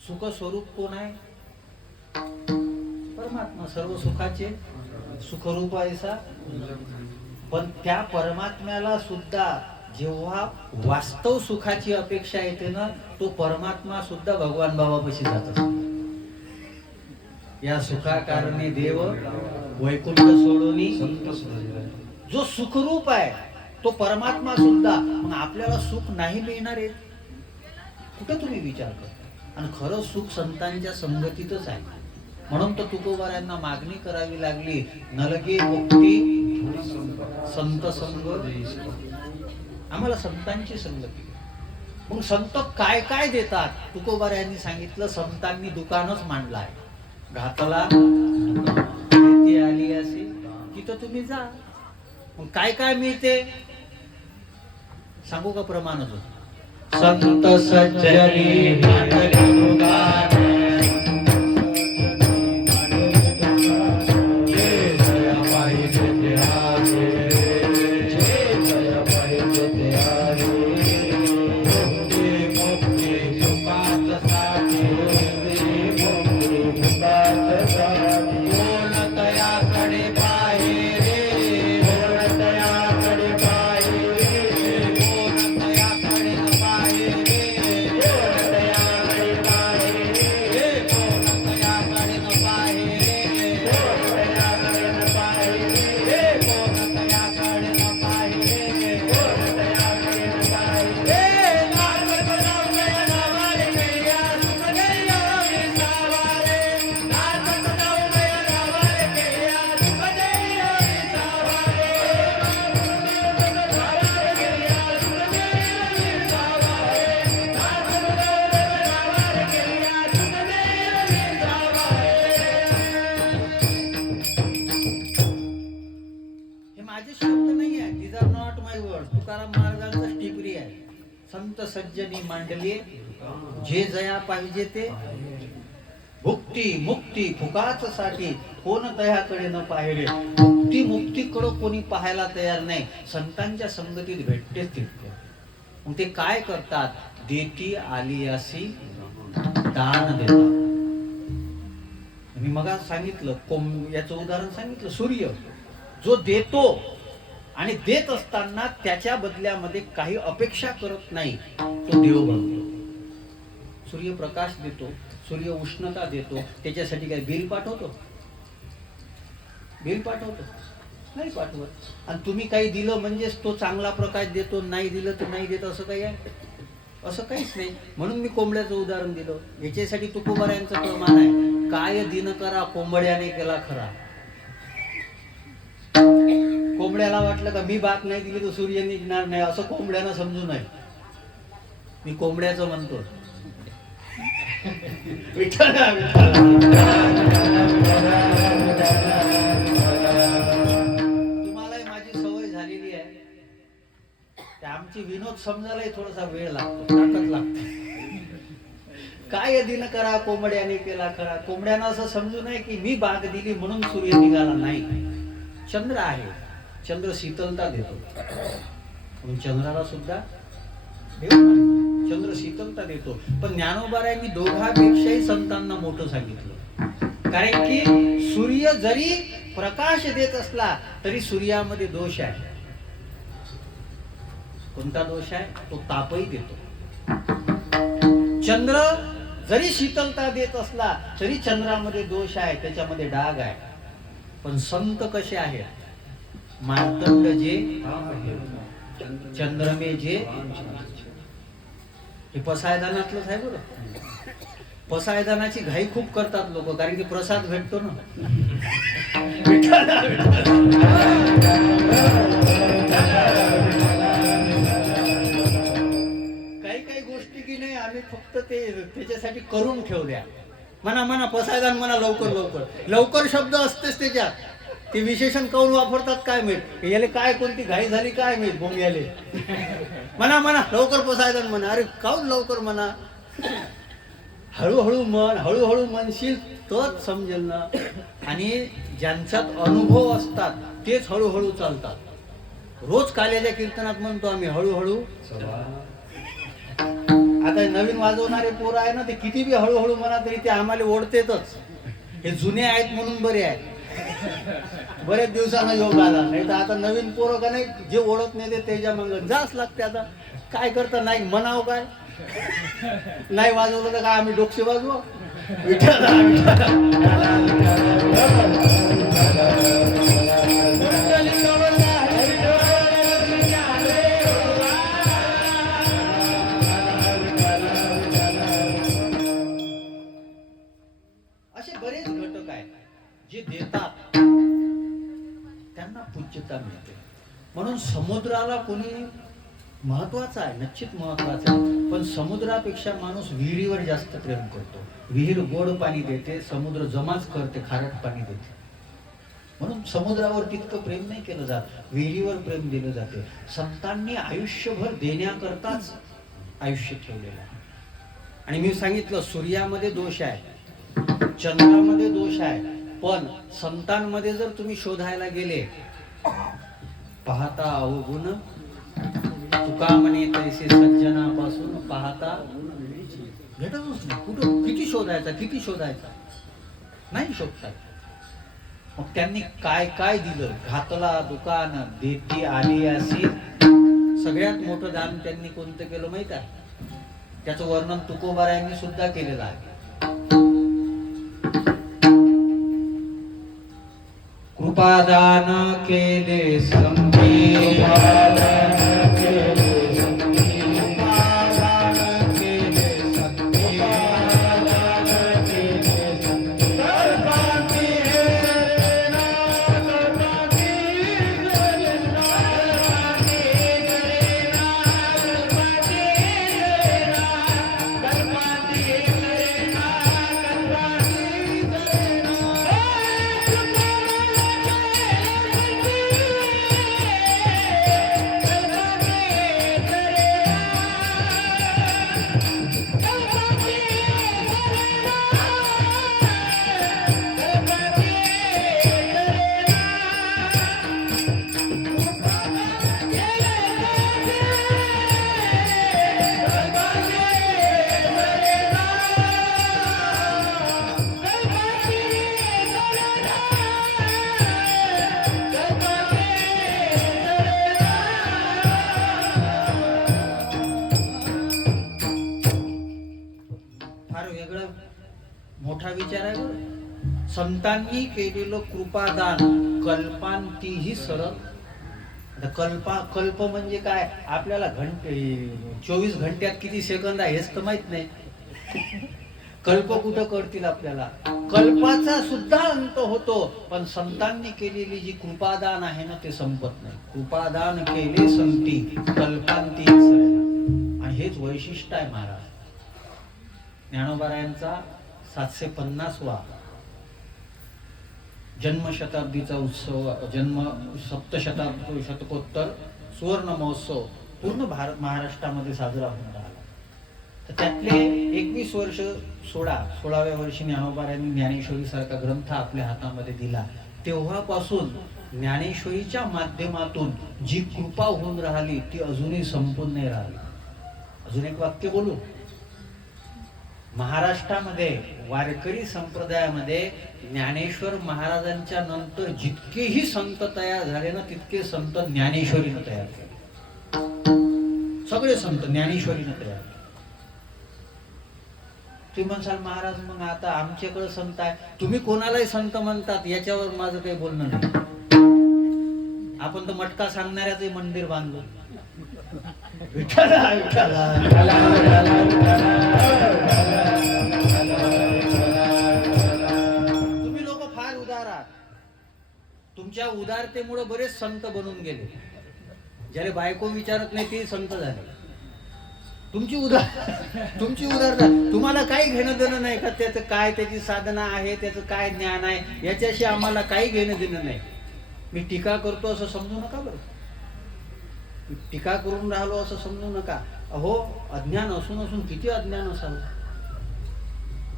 सुख स्वरूप कोण आहे? परमात्मा. सर्व सुखाचे सुखरूप ऐसा. पण त्या परमात्म्याला सुद्धा जेव्हा वास्तव सुखाची अपेक्षा येते ना, तो परमात्मा सुद्धा भगवान बाबापाशी जात असतो. या सुखा कारणे देव वैकुंठ सोडोनी. जो सुखरूप आहे तो परमात्मा सुद्धा. मग आपल्याला सुख नाही मिळणार आहे कुठं? तुम्ही विचार करा. आणि खरं सुख संतांच्या संगतीतच आहे. म्हणून तर तुकोबारायांना मागणी करावी लागली, नलगे मुक्ती संत संग. आम्हाला संतांची संगती. मग संत काय काय देतात? तुकोबारायांनी सांगितलं, संतांनी दुकानच मांडलं आहे. घातला ती आली असे तिथं तुम्ही जा. मग काय काय मिळते? सांगू का प्रमाण अजून? संत सज्जनी मांडले दुकान, जे जया पाहिजे ते आहे, जे जया पाहिजे ते आहे, मुक्ती सुखात साठी, मुक्ती सुखात साठी, कोण तयाकडे पाहे रे, कोण तयाकडे पाहे रे, कोण तयाकडे न पाहे रे, कोण तयाकडे पाहे रे, कोण तयाकडे न पाहे रे, कोण तयाकडे न पाहे रे, कोण तयाकडे न पाहे रे, कोण तयाकडे न पाहे रे, नाथ नवनय नवारे केया सुखदेया विसावारे, नाथ नवनय नवारे केया सुखदेया हे माझे शब्द नाही आहे, these are not my words. Tukaram महाराजांचा टिपरी आहे. संत सज्जनी मांडले जे जया पाहिजे ते, भुक्ती मुक्ती फुकाच साठी, कोण तयाकडे न पाहिले. भुक्ती मुक्तीकडं कोणी पाहायला तयार नाही. संतांच्या संगतीत भेटतेच तितकं. मग ते काय करतात? देती आली अशी दान देतात. मी मग सांगितलं, याचं उदाहरण सांगितलं. सूर्य जो देतो आणि देत असताना त्याच्या बदल्यामध्ये काही अपेक्षा करत नाही, तो देव बनतो. सूर्य प्रकाश देतो, सूर्य उष्णता देतो, त्याच्यासाठी काय बिल पाठवतो? बिल पाठवतो? नाही पाठवत. आणि तुम्ही काही दिलं म्हणजेच तो चांगला प्रकाश देतो, नाही दिलं तर नाही देत, असं काही आहे? असं काहीच नाही. म्हणून मी कोंबड्याचं उदाहरण दिलं. याच्यासाठी तुकोबारायांचं प्रमाण आहे, काय दिन करा कोंबड्याने केला खरा. कोंबड्याला वाटलं का मी बात नाही दिली तर सूर्य निघणार नाही, असं कोंबड्यानं समजू नये. मी कोंबड्याचं म्हणतो. तुम्हालाही माझी सवय झालेली आहे. आमची विनोद समजायलाही थोडासा वेळ लागतो, ताकद लागते. काय दिन करा कोंबड्याने केला खरा. कोंबड्यानं असं समजू नये की मी बाग दिली म्हणून सूर्य निघाला. नाही, चंद्र आहे, चंद्र शीतलता देतो. चंद्राला सुद्धा देव मानतो. चंद्र शीतलता देतो. पण ज्ञानोबारायांनी दोघांपेक्षाही संतांना मोठं सांगितलं. कारण की सूर्य जरी प्रकाश देत असला तरी सूर्यामध्ये दोष आहे. कोणता दोष आहे? तो तापही देतो. चंद्र जरी शीतलता देत असला तरी चंद्रामध्ये दोष आहे, त्याच्यामध्ये डाग आहे. पण संत कसे आहेत? मार्तंड जे चंद्रमे जे. हे पसायदानातलंच आहे बरं. पसायदानाची घाई खूप करतात लोक, कारण की प्रसाद भेटतो ना. काही गोष्टी की नाही आम्ही फक्त ते त्याच्यासाठी करून ठेवल्या. म्हणा पसायदान म्हणा, लवकर शब्द असतेच त्याच्यात. ते विशेषण काऊन वापरतात काय माहित. याले काय कोणती घाई झाली काय माहित भोंग्याले. म्हणा लवकर पसायदान म्हणा. अरे काऊन लवकर म्हणा? हळूहळू हळूहळू म्हणशील तोच समजेल ना. आणि ज्यांच्यात अनुभव असतात तेच हळूहळू चालतात. रोज काल्याच्या कीर्तनात म्हणतो आम्ही हळूहळू. आता नवीन वाजवणारे पोरं आहे ना, ते किती बी हळूहळू म्हणा तरी ते आम्हाला ओढतेतच. हे जुने आहेत म्हणून बरे आहेत. बरेच दिवसांना योग आला. नाही तर आता नवीन पोरं का नाही, जे ओळख नाही ते त्याच्या मग जाच लागते. आता काय करता, नाही म्हणावं काय. नाही वाजवलं तर काय आम्ही डोकसे वाजवू. असे बरेच घटक आहेत जे देतात त्यांना पूज्यता मिळते. म्हणून समुद्राला कोणी महत्वाचा आहे, निश्चित महत्वाचा आहे. पण समुद्रापेक्षा माणूस विहिरीवर जास्त प्रेम करतो. विहीर गोड पाणी देते, समुद्र जमाच करते, खारट पाणी देते. म्हणून समुद्रावर तितकं प्रेम नाही केलं जात, विहिरीवर प्रेम दिलं जाते. संतांनी आयुष्यभर देण्याकरताच आयुष्य ठेवलेलं आहे. आणि मी सांगितलं, सूर्यामध्ये दोष आहे, चंद्रामध्ये दोष आहे, पण संतांमध्ये जर तुम्ही शोधायला गेले, पाहता अवगुण तुका म्हणे तैसे सज्जनापासून पाहता भेटतच नाही. कुठं किती शोधायचा नाही शोधतात. मग त्यांनी काय काय दिलं, घातला दुकान देती आली अशी. सगळ्यात मोठं दान त्यांनी कोणतं केलं माहित आहे? त्याचं वर्णन तुकोबारायांनी सुद्धा केलेलं आहे. कृपादान केले संगी, मोठा विचार आहे बरं. संतांनी केलेलं कृपादान कल्पांतीही सरळ. कल्प म्हणजे काय? आपल्याला 24 घंट्यात किती सेकंद आहे हेच तर माहित नाही. कल्प कुठं करतील आपल्याला? कल्पाचा सुद्धा अंत होतो, पण संतांनी केलेली जी कृपादान आहे ना ते संपत नाही. कृपादान केले संती कल्पांती सरळ. आणि हेच वैशिष्ट्य आहे महाराज ज्ञानोबारायांचा 750वा जन्मशताब्दीचा उत्सव, जन्म शतकोत्तर सुवर्ण महोत्सव पूर्ण महाराष्ट्रामध्ये साजरा होऊन राहिला. तर त्यातले 21 वर्ष 16व्या वर्षी ज्ञानोबारायांनी ज्ञानेश्वरी सारखा ग्रंथ आपल्या हातामध्ये दिला. तेव्हापासून ज्ञानेश्वरीच्या माध्यमातून जी कृपा होऊन राहिली ती अजूनही संपूर्ण नाही राहिली. अजून एक वाक्य बोलू. महाराष्ट्रामध्ये वारकरी संप्रदायामध्ये ज्ञानेश्वर महाराजांच्या नंतर जितकेही संत तयार झाले ना तितके संत ज्ञानेश्वरीनं तयार केले. सगळे संत ज्ञानेश्वरीनं तयार केले. तुम्ही म्हणसाल महाराज मग आता आमच्याकडे संत आहे, तुम्ही कोणालाही संत म्हणतात याच्यावर माझं काही बोलणं नाही. आपण तर मटका सांगणाऱ्याचे मंदिर बांधलं. विठ्ठला विठ्ठला तुम्ही लोक फार उदार आहात. तुमच्या उदारतेमुळे बरेच संत बनून गेले. ज्याला बायको विचारत नाही ते संत झाले. तुमची उदारता. तुम्हाला काही घेणं देणं नाही का त्याचं काय त्याची साधना आहे, त्याचं काय ज्ञान आहे, याच्याशी आम्हाला काही घेणं देणं नाही. मी टीका करतो असं समजू नका बरं. टीका करून राहिलो असं समजू नका. अहो अज्ञान असून किती अज्ञान असावं,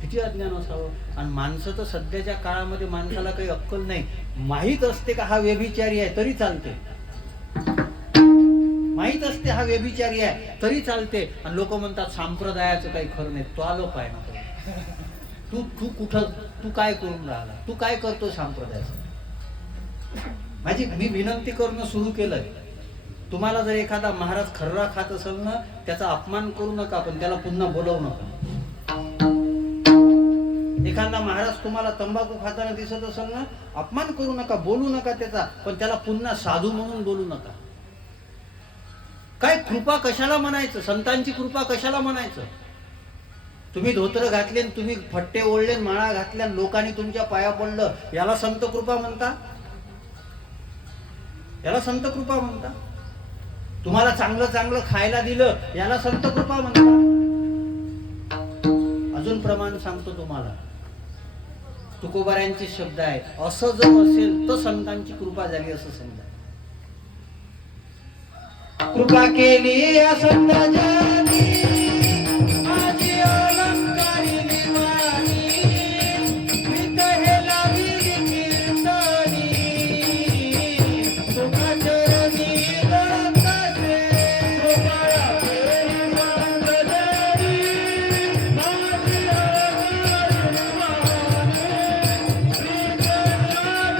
किती अज्ञान असावं. आणि माणसं तर सध्याच्या काळामध्ये माणसाला काही अक्कल नाही. माहीत असते का हा व्यभिचारी आहे तरी चालते. माहीत असते हा व्यभिचारी आहे तरी चालते. आणि लोक म्हणतात संप्रदायाचं काही खरं नाही. तो आलो पाय ना तू कुठं, तू काय करून राहिला, तू काय करतो संप्रदायाचं. मी विनंती करणं सुरू केलंय. तुम्हाला जर एखादा महाराज खर्रा खात असेल ना त्याचा अपमान करू नका, पण त्याला पुन्हा बोलवू नका. एखादा महाराज तुम्हाला तंबाखू खाताना दिसत असेल ना अपमान करू नका, बोलू नका त्याचा, पण त्याला पुन्हा साधू म्हणून बोलू नका. काय कृपा कशाला म्हणायचं, संतांची कृपा कशाला म्हणायचं. तुम्ही धोतर घातले, तुम्ही फट्टे ओढले, माळा घातल्या, लोकांनी तुमच्या पाया पडलं, याला संत कृपा म्हणता? याला संत कृपा म्हणता? तुम्हाला चांगलं चांगलं खायला दिलं याला संत कृपा म्हणता? अजून प्रमाण सांगतो तुम्हाला. तुकोबाऱ्यांचे शब्द आहेत. असं जर असेल तर संतांची कृपा झाली असं समजा. कृपा केली या संतांनी माझी अलंकारिणी वाणी, प्रीत हे लाविली कीर्तनी, सुखाचरणी गळतासे कृपया केली संतांनी माझी अलंकारिणी वाणी, प्रीत हे लाविली कीर्तनी,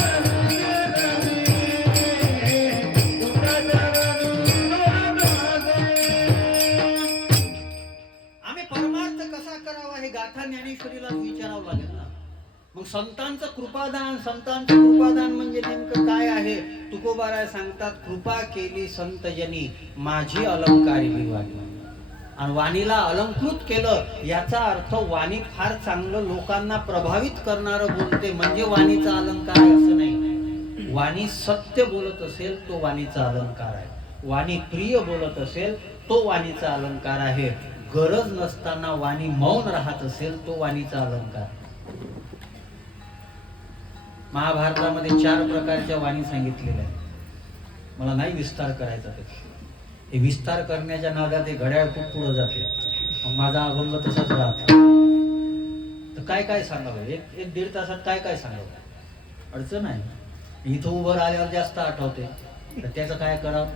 आम्ही परमार्थ कसा करावा हे गाथा ज्ञानेश्वरीला विचारावं लागेल ना. मग संतांचं कृपादान म्हणजे नेमकं काय आहे? तुकोबाराय सांगतात, कृपा केली संतजनी माझी अलंकारिणी वाणी. आणि वाणीला अलंकृत केलं याचा अर्थ वाणी फार चांगलं लोकांना प्रभावित करणारं बोलते म्हणजे वाणीचा अलंकार आहे असं नाही. वाणी सत्य बोलत असेल तो वाणीचा अलंकार आहे. वाणी प्रिय बोलत असेल तो वाणीचा अलंकार आहे. गरज नसताना वाणी मौन राहत असेल तो वाणीचा अलंकार. महाभारतामध्ये 4 प्रकारच्या वाणी सांगितलेल्या आहेत. मला नाही विस्तार करायचा त्याचा. हे विस्तार करण्याच्या नादात हे घड्याळ खूप पुढे जाते. मग माझा अभंग तसाच राहतो. तर काय काय सांगावं? एक दीड तासात काय काय सांगावं? अडचण आहे. इथं उभं राहिल्यावर जास्त आठवते. तर त्याचं काय करावं?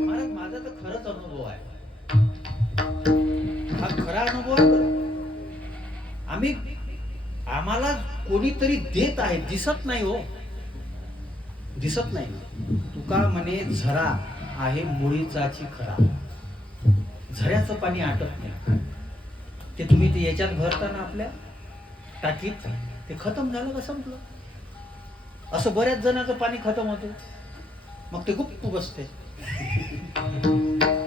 महाराज माझा तर खरंच अनुभव आहे. हा खरा अनुभव आहे बरं. आम्हाला कोणीतरी देत आहे, दिसत नाही हो, दिसत नाही. तुका म्हणे झरा आहे मुळीचाची खरा. झऱ्याचं पाणी आटत नाही. ते तुम्ही ते याच्यात भरताना आपल्या टाकीत ते खतम झालं का संपलं. असं बऱ्याच जणांचं पाणी खतम होते मग ते गुप्त बसते.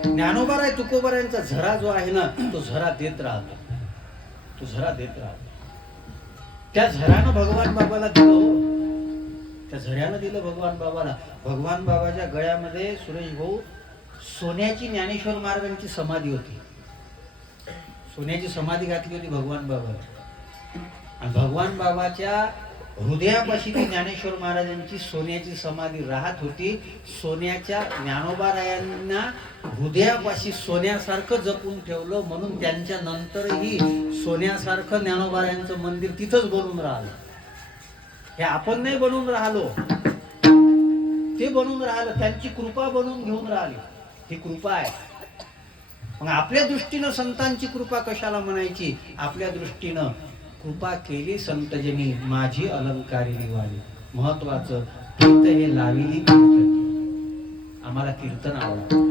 ज्ञानोबाराय तुकोबारायांचा झरा जो आहे ना तो झरा देत राहतो. तो झरा देत राहतो. त्या झऱ्यानं भगवान बाबाला दिलं. त्या झऱ्यानं दिलं भगवान बाबाला. भगवान बाबाच्या गळ्यामध्ये सुरेश भाऊ सोन्याची ज्ञानेश्वर महाराजांची समाधी होती. सोन्याची समाधी घातली होती भगवान बाबाला. आणि भगवान बाबाच्या हृदयापाशी ती ज्ञानेश्वर महाराजांची सोन्याची समाधी राहत होती. सोन्याच्या ज्ञानोबारायांना हृदयापाशी सोन्यासारखं जपून ठेवलं म्हणून त्यांच्या नंतरही सोन्यासारखं ज्ञानोबारायांचं मंदिर तिथंच बनून राहिलं. हे आपण नाही बनवून राहिलो, ते बनवून राहिलं. त्यांची कृपा बनवून घेऊन राहिली. ही कृपा आहे. मग आपल्या दृष्टीनं संतांची कृपा कशाला म्हणायची? आपल्या दृष्टीनं कृपा केली संतजनी माझी अलंकारिणी वाणी. महत्वाचं प्रीत हे लाविली कीर्तनी. आम्हाला कीर्तन आवडतं.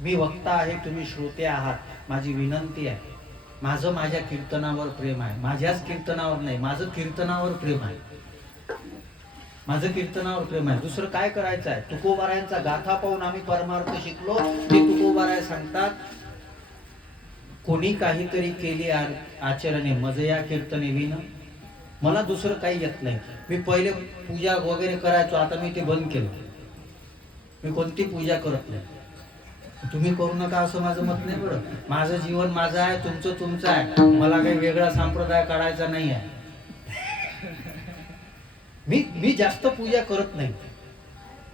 मी वक्ता आहे, तुम्ही श्रोते आहात. माझी विनंती आहे, माझ्या कीर्तनावर प्रेम आहे. माझ्याच कीर्तनावर नाही, माझं कीर्तनावर प्रेम आहे. माझं कीर्तनावर प्रेम आहे. दुसरं काय करायचं आहे? तुकोबारायांचा गाथा पाहून आम्ही परमार्थ शिकलो. ते तुकोबाराय सांगतात, कोणी काहीतरी केली आचरणे मजया कीर्तने विन. मला दुसरं काही येत नाही. मी पहिले पूजा वगैरे करायचो, आता मी ते बंद केलं. मी कोणती पूजा करत नाही. तुम्ही करू नका असं माझं मत नाही बरं. माझं जीवन माझं आहे, तुमचं तुमचं आहे. मला काही वेगळा संप्रदाय काढायचा नाही आहे. मी जास्त पूजा करत नाही.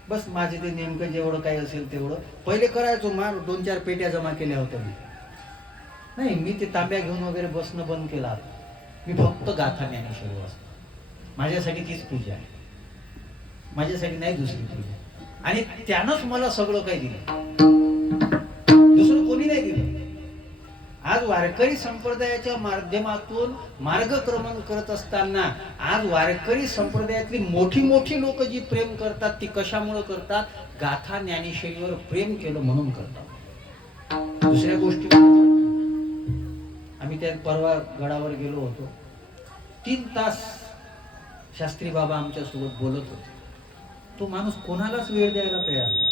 बस माझे ते नेमकं जेवढं काही असेल तेवढं पहिले करायचो. 2-4 पेट्या जमा केल्या होत्या मी. नाही, मी ते तांब्या घेऊन वगैरे बसणं बंद केला. मी फक्त गाथा ज्ञानेश्वरी वाचतो. माझ्यासाठी तीच पूजा आहे. माझ्यासाठी नाही दुसरी पूजा. आणि त्यानंच मला सगळं काही दिलं. दुसरं कोणी नाही दिलं. आज वारकरी संप्रदायाच्या माध्यमातून मार्गक्रमण करत असताना आज वारकरी संप्रदायातली मोठी मोठी लोक जी प्रेम करतात ती कशामुळे करतात? गाथा ज्ञानेश्वरीवर प्रेम केलं म्हणून करतात. दुसऱ्या गोष्टी आम्ही त्या परवा गडावर गेलो होतो. 3 तास शास्त्री बाबा आमच्या सोबत बोलत होते. तो माणूस कोणालाच वेळ द्यायला तयार नाही.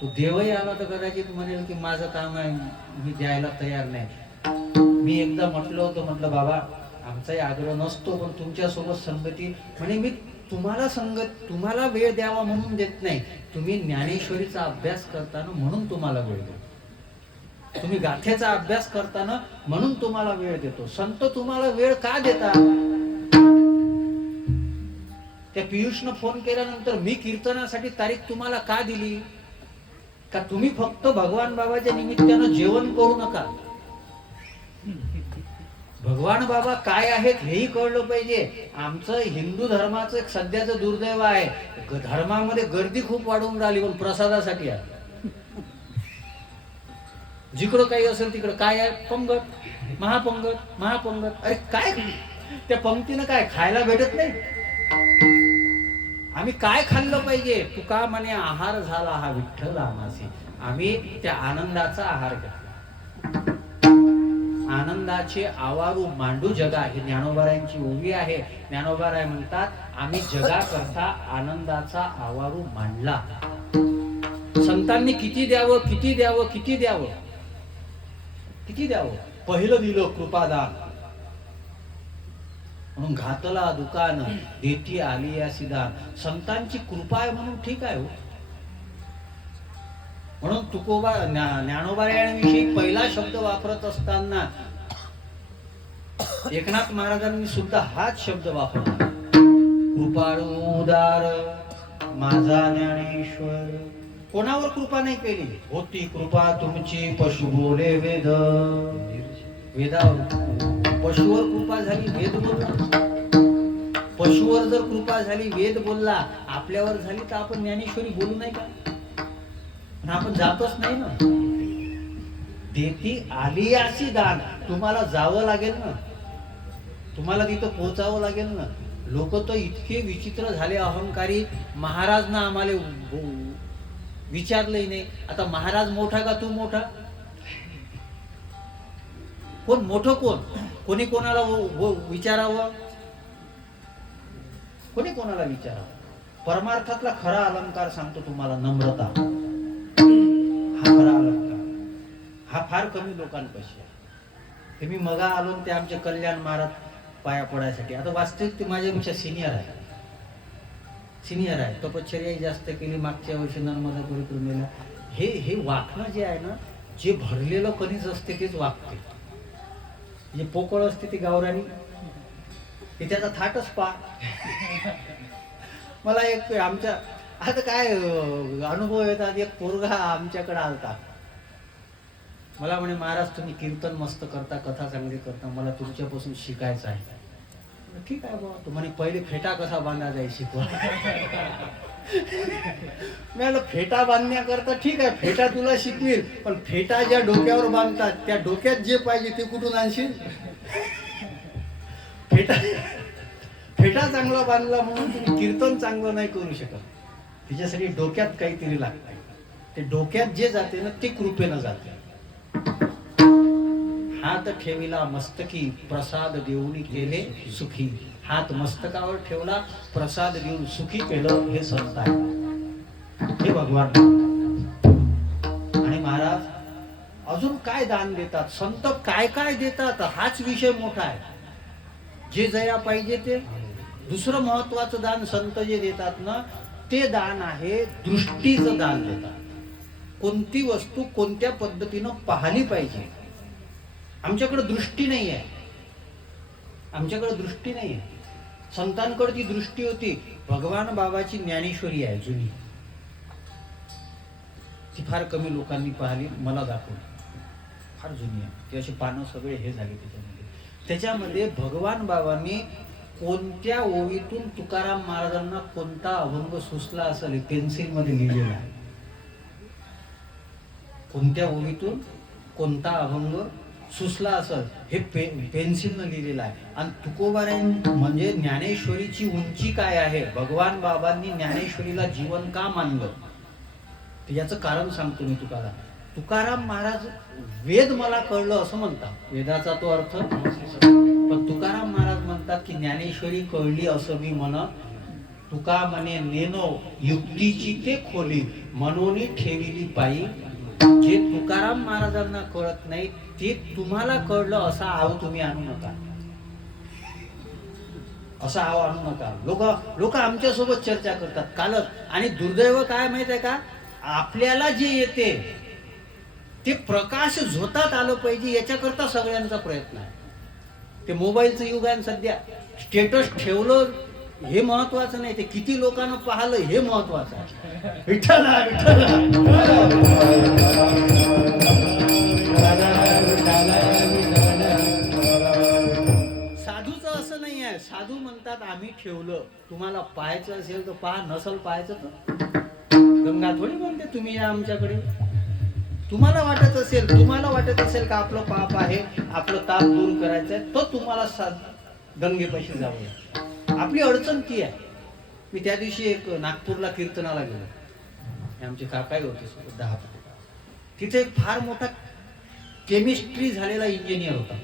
तो देवही आला तर कदाचित म्हणेल की माझं काम आहे, मी द्यायला तयार नाही. मी एकदा म्हटलं होतं, म्हटलं बाबा आमचाही आग्रह नसतो पण तुमच्या सोबत संगती म्हणे मी तुम्हाला वेळ द्यावा म्हणून देत नाही. तुम्ही ज्ञानेश्वरीचा अभ्यास करताना म्हणून तुम्हाला वेळ देतो. तुम्ही गाथेचा अभ्यास करताना म्हणून तुम्हाला वेळ देतो. संत तुम्हाला वेळ का देतात? त्या पियुषनं फोन केल्यानंतर मी कीर्तनासाठी तारीख तुम्हाला का दिली? का तुम्ही फक्त भगवान बाबाच्या निमित्तानं जेवण करू नका. भगवान बाबा काय आहेत हेही कळलं पाहिजे. आमचं हिंदू धर्माचं एक सध्याचं दुर्दैव आहे, धर्मामध्ये गर्दी खूप वाढवून राहिली, पण प्रसादासाठी आहे. जिकडं काही असेल तिकडं काय आहे? पंगत, महापंगत, महापंगत. अरे काय त्या पंक्तीनं काय खायला भेटत नाही? आम्ही काय खाल्लं पाहिजे? तुका म्हणे आहार झाला हा विठ्ठल आमासी. आम्ही त्या आनंदाचा आहार घेतला. आनंदाचे आवारू मांडू जगा, ही ज्ञानोबारायांची ओवी आहे. ज्ञानोबाराय म्हणतात, आम्ही जगा करता आनंदाचा आवारू मांडला. संतांनी किती द्यावं, किती द्यावं, किती द्यावं, किती द्यावं? पहिलं दिलं कृपादान, म्हणून घातला दुकान, देती आली या सिदान. संतांची कृपा आहे म्हणून ठीक आहे हो. म्हणून तुकोबा ज्ञानोबारायांविषयी पहिला शब्द वापरत असताना एकनाथ महाराजांनी सुद्धा हाच शब्द वापरला, कृपाळू उदार माझा ज्ञानेश्वर. कोणावर कृपा नाही केली? होती कृपा तुमची पशु बोले वेद. वेदावर पशुवर कृपा झाली, वेद बोलला. पशुवर जर कृपा झाली, वेद बोलला, आपल्यावर झाली तर आपण ज्ञानेश्वरी बोलू नाही का? पण आपण जातच नाही ना. देती आली अशी दान. तुम्हाला जावं लागेल ना, तुम्हाला तिथं पोहोचावं लागेल ना. लोक तर इतके विचित्र झाले, अहंकारी. महाराज ना आम्हाला विचारलंही नाही. आता महाराज मोठा का तू मोठा? कोण मोठं? कोणी कोणाला विचारावं? कोणी कोणाला विचारावं? परमार्थातला खरा अलंकार सांगतो तुम्हाला, नम्रता. हा खरा अलंकार. हा फार कमी लोकांपाशी आहे. हे मी मगा आलो ते आमचे कल्याण महाराज पाया पडायसाठी. आता वास्तविक ते माझ्यापेक्षा सिनियर आहे. तपश्चर्याही जास्त केली मागच्या वर्षी नर्मदा परिक्रमेला. हे वाकणं जे आहे ना, जे भरलेलं कणीस असते तेच वाकते. जे पोकळ असते ती गावरानी, हे त्याचा थाटच पा. मला एक आमच्या आता काय अनुभव येतात. एक पोरगा आमच्याकडे आलता, मला म्हणे महाराज तुम्ही कीर्तन मस्त करता, कथा चांगली करता, मला तुमच्यापासून शिकायचं आहे. ठीक आहे बाबा. तू म्हणे पहिले फेटा कसा बांधायचा आहे शिकवा. मी फेटा बांधण्याकरता ठीक आहे, फेटा तुला शिकवील, पण फेटा ज्या डोक्यावर बांधतात त्या डोक्यात जे पाहिजे ते कुठून आणशील? फेटा चांगला बांधला म्हणून तुम्ही कीर्तन चांगलं नाही करू शकत. तिच्यासाठी डोक्यात काहीतरी लागतं. ते डोक्यात जे जाते ना ते कृपेनं जाते. हात ठेविला मस्तकी प्रसाद देऊनी केले सुखी. हात मस्तकावर ठेवला, प्रसाद देऊन सुखी केलं. हे संत आहे, हे भगवान. आणि महाराज अजून काय दान देतात, संत काय काय देतात, हाच विषय मोठा आहे. जे जया पाहिजे ते. दुसरं महत्वाचं दान संत जे देतात ना, ते दान आहे दृष्टीचं दान देतात. कोणती वस्तू कोणत्या पद्धतीनं पाहिली पाहिजे. आमच्याकडे दृष्टी नाही आहे. आमच्याकडे दृष्टी नाही आहे. संतांकडे ती दृष्टी होती. भगवान बाबाची ज्ञानेश्वरी आहे जुनी, ती फार कमी लोकांनी पाहिली. मला दाखवली, फार जुनी आहे ती. अशी पानं सगळे हे झाले त्याच्यामध्ये भगवान बाबांनी कोणत्या ओवीतून तुकाराम महाराजांना कोणता अभंग सुचला असेल पेन्सिल मध्ये लिहिलेला आहे. कोणत्या ओवीतून कोणता अभंग सुचला असेल हे पेन्सिलनं लिहिलेलं आहे. आणि तुकोबाराय म्हणजे ज्ञानेश्वरीची उंची काय आहे, भगवान बाबांनी ज्ञानेश्वरीला जीवन का मानलं, याचं कारण सांगतो मी तुकाराम. तुकाराम महाराज वेद मला कळलं असं म्हणतात, वेदाचा तो अर्थ. पण तुकाराम महाराज म्हणतात की ज्ञानेश्वरी कळली असं मी म्हणत. तुका म्हणे नेनो युक्तीची ते खोली, मनोनी ठेविली पायी. जे तुकाराम महाराजांना कळत नाही ते तुम्हाला कळलं असा आव तुम्ही आणू नका. असं आणू नका. लोक आमच्यासोबत चर्चा करतात कालच. आणि दुर्दैव काय माहित आहे का, आपल्याला जे येते ते प्रकाश झोतात आलं पाहिजे याच्याकरता सगळ्यांचा प्रयत्न आहे. ते मोबाईलचं युग आहे सध्या. स्टेटस ठेवलं हे महत्वाचं नाही, ते किती लोकांना पाहिलं हे महत्वाचं आहे. विठ्ठला विठ्ठला साधूचं असं नाही आहे. साधू म्हणतात आम्ही ठेवलं, तुम्हाला पाहायचं असेल तर पहा, नसल पाहायचं तर गंगा थोडी म्हणते तुम्ही या आमच्याकडे. तुम्हाला वाटत असेल का आपलं पाप आहे, आपलं ताप दूर करायचं आहे, तर तुम्हाला गंगेपाशी जाऊया. आपली अडचण ती आहे. मी त्या दिवशी एक नागपूरला कीर्तनाला गेलो. हे आमचे काकाही होते सोबत 10. तिथे एक फार मोठा केमिस्ट्री झालेला इंजिनियर होता.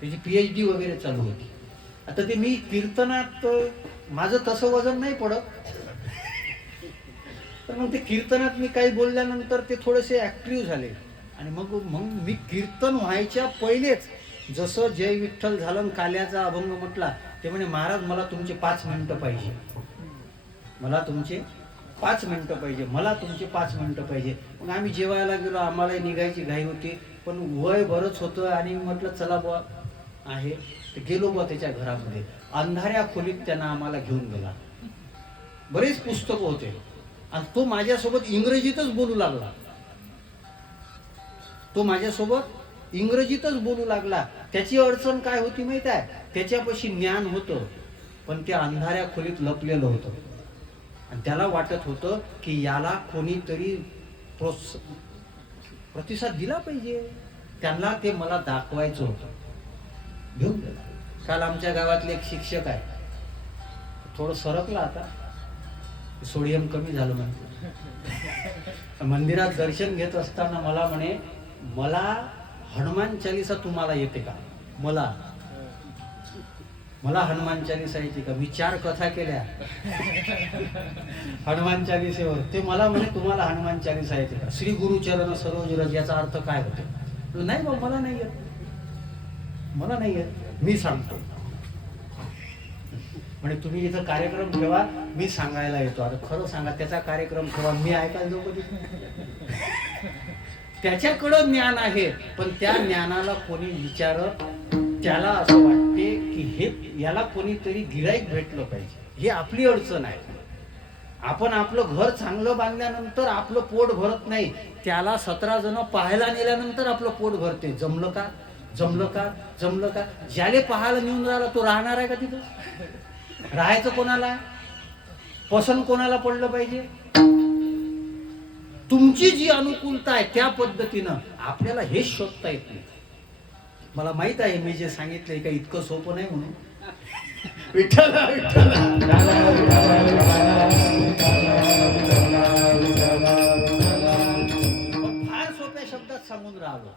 त्याची PhD वगैरे चालू होती. आता ते मी कीर्तनात माझं तसं वजन नाही पडत, तर मग ते कीर्तनात मी काही बोलल्यानंतर ते थोडेसे ऍक्टिव्ह झाले. आणि मग मी कीर्तन व्हायच्या पहिलेच जसं जय विठ्ठल झालं, काल्याचा अभंग म्हटला, ते म्हणे महाराज मला तुमचे 5 मिनिटं पाहिजे, मला तुमचे 5 मिनिटं पाहिजे, मला तुमचे 5 मिनिटं पाहिजे. मग आम्ही जेवायला गेलो. आम्हाला निघायची घाई होती, पण वय बरंच होतं. आणि म्हटलं चला बुवा आहे, तर गेलो बुवा त्याच्या घरामध्ये. अंधाऱ्या खोलीत त्यांना आम्हाला घेऊन गेला. बरेच पुस्तकं होते आणि तो माझ्यासोबत इंग्रजीतच बोलू लागला. त्याची अडचण काय होती माहित आहे, त्याच्यापाशी ज्ञान होतं, पण ते अंधाऱ्या खोलीत लपलेलं होतं. आणि त्याला वाटत होतं की याला कोणीतरी प्रतिसाद दिला पाहिजे. त्यांना ते मला दाखवायचं होतं. घेऊन गेला. काल आमच्या गावातले एक शिक्षक आहे, थोडं सरकला आता, सोडियम कमी झालं म्हणजे. मंदिरात दर्शन घेत असताना मला म्हणे, मला हनुमान चालीसा तुम्हाला येते का? मला हनुमान चालीसा येते का? मी 4 कथा केल्या हनुमान चालीसेवर. ते मला म्हणे तुम्हाला हनुमान चालीसा येते का? श्री गुरुचरण सरोज रज याचा अर्थ काय होते? नाही बाबा मला नाही येत, मी सांगतो. म्हणजे तुम्ही इथं कार्यक्रम ठेवा, मी सांगायला येतो. आता खरं सांगा, त्याचा कार्यक्रम ठेवा, मी ऐकायला जाऊ कधी? त्याच्याकडं ज्ञान आहे, पण त्या ज्ञानाला कोणी विचारत, त्याला असं वाटते की हे याला कोणीतरी गिराईक भेटलं पाहिजे. ही आपली अडचण आहे. आपण आपलं घर चांगलं बांधल्यानंतर आपलं पोट भरत नाही, त्याला 17 जण पाहायला नेल्यानंतर आपलं पोट भरते. जमलं का? ज्याले पाहायला नेऊन राहिला तो राहणार आहे का तिथं? राहायचं कोणाला? पसंत कोणाला पडलं पाहिजे? तुमची जी अनुकूलता आहे त्या पद्धतीनं आपल्याला हेच शोधता येत नाही. मला माहित आहे मी जे सांगितलंय का इतकं सोपं नाही म्हणून. विठ्ठला फार सोप्या शब्दात सांगून राहिलो,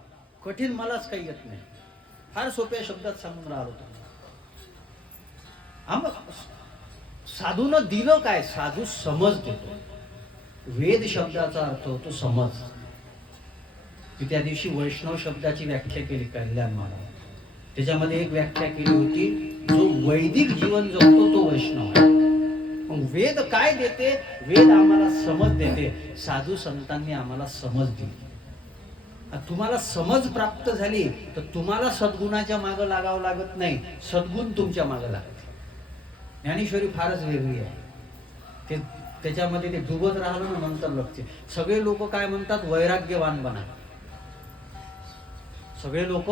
कठीण मलाच काही येत नाही. फार सोप्या शब्दात सांगून राहिलो. साधूनं दिलं काय? साधू समज देतो. वेद शब्दाचा अर्थ होतो समज. मी त्या दिवशी वैष्णव शब्दाची व्याख्या केली कल्याण महाराज. त्याच्यामध्ये एक व्याख्या केली होती, जो वैदिक जीवन जगतो तो वैष्णव आहे. मग वेद काय देते? वेद आम्हाला समज देते. साधू संतांनी आम्हाला समज दिली. तुम्हाला समज प्राप्त झाली तर तुम्हाला सद्गुणाच्या मागं लागावं लागत नाही, सद्गुण तुमच्या मागं लागते. ज्ञानेश्वरी फारच वेगळी आहे. त्याच्यामध्ये ते डुबत राहिलं ना नंतर लक्ष. सगळे लोक काय म्हणतात? वैराग्यवान बना. सगळे लोक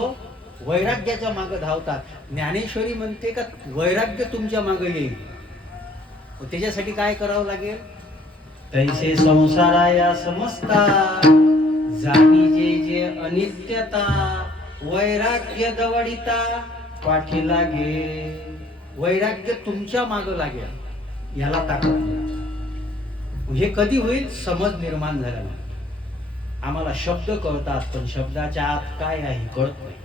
वैराग्याच्या मागे धावतात. ज्ञानेश्वरी म्हणते का वैराग्य तुमच्या मागे येईल. त्याच्यासाठी काय करावं लागेल? तैसे संसाराया समजता जाणी जे अनित्यता, वैराग्य दवडिता पाठी लागे. वैराग्य तुमच्या मागे लागेल, याला ताकद. हे कधी होईल? समज निर्माण झाल्याने. आम्हाला शब्द कळतात, पण शब्दाच्या आत काय आहे कळत नाही.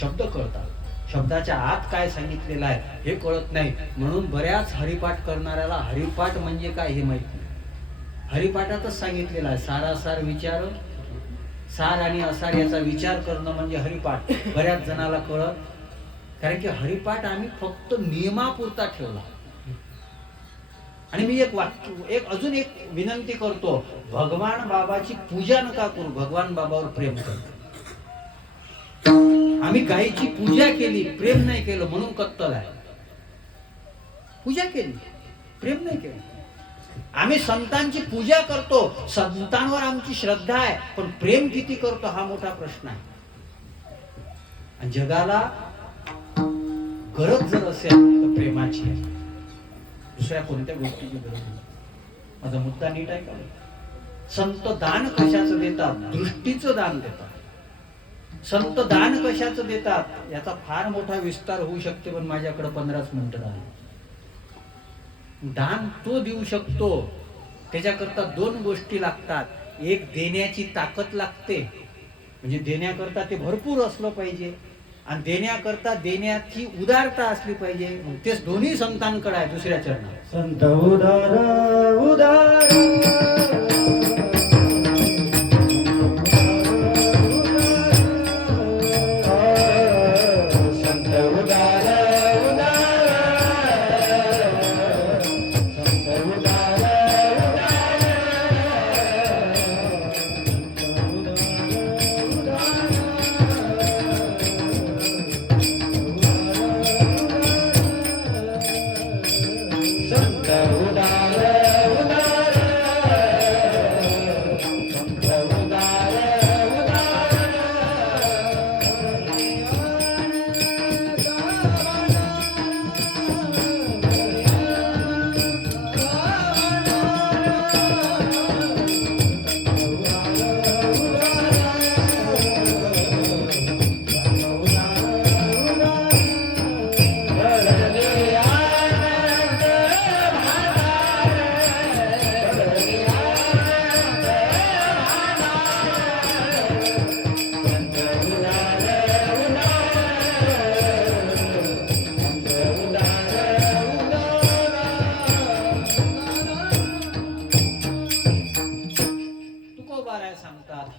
शब्द कळतात, शब्दाच्या आत काय सांगितलेलं आहे हे कळत नाही. म्हणून बऱ्याच हरिपाठ करणाऱ्याला हरिपाठ म्हणजे काय हे माहित नाही. हरिपाठातच सांगितलेलं आहे, सारासार विचार, सार आणि असार याचा विचार करणं म्हणजे हरिपाठ. बऱ्याच जणाला कळत कारण की हरिपाठ आम्ही फक्त नियमापुरता ठेवला. आणि मी एक अजून एक विनंती करतो, भगवान बाबाची पूजा नका करू, भगवान बाबावर प्रेम करतो. आम्ही गायीची पूजा केली, प्रेम नाही केलं म्हणून कत्तल आहे. पूजा केली, प्रेम नाही केलं. आम्ही संतांची पूजा करतो, संतांवर आमची श्रद्धा आहे, पण प्रेम किती करतो हा मोठा प्रश्न आहे. आणि जगाला गरज जर असेल तर प्रेमाची आहे, दुसऱ्या कोणत्या गोष्टीची गरज नाही. माझा मुद्दा नीट आहे का? संत दान कशाचं देतात? दृष्टीचं दान देतात. संत दान कशाचं देतात याचा फार मोठा विस्तार होऊ शकते, पण माझ्याकडे 15 मिनिटं झाली. दान तो देऊ शकतो, त्याच्याकरता 2 गोष्टी लागतात. एक देण्याची ताकद लागते, म्हणजे देण्याकरता ते भरपूर असलं पाहिजे, आणि देण्याकरता देण्याची उदारता असली पाहिजे. तेच दोन्ही संतांकडे आहे. दुसऱ्या चरणात संत उदार उदार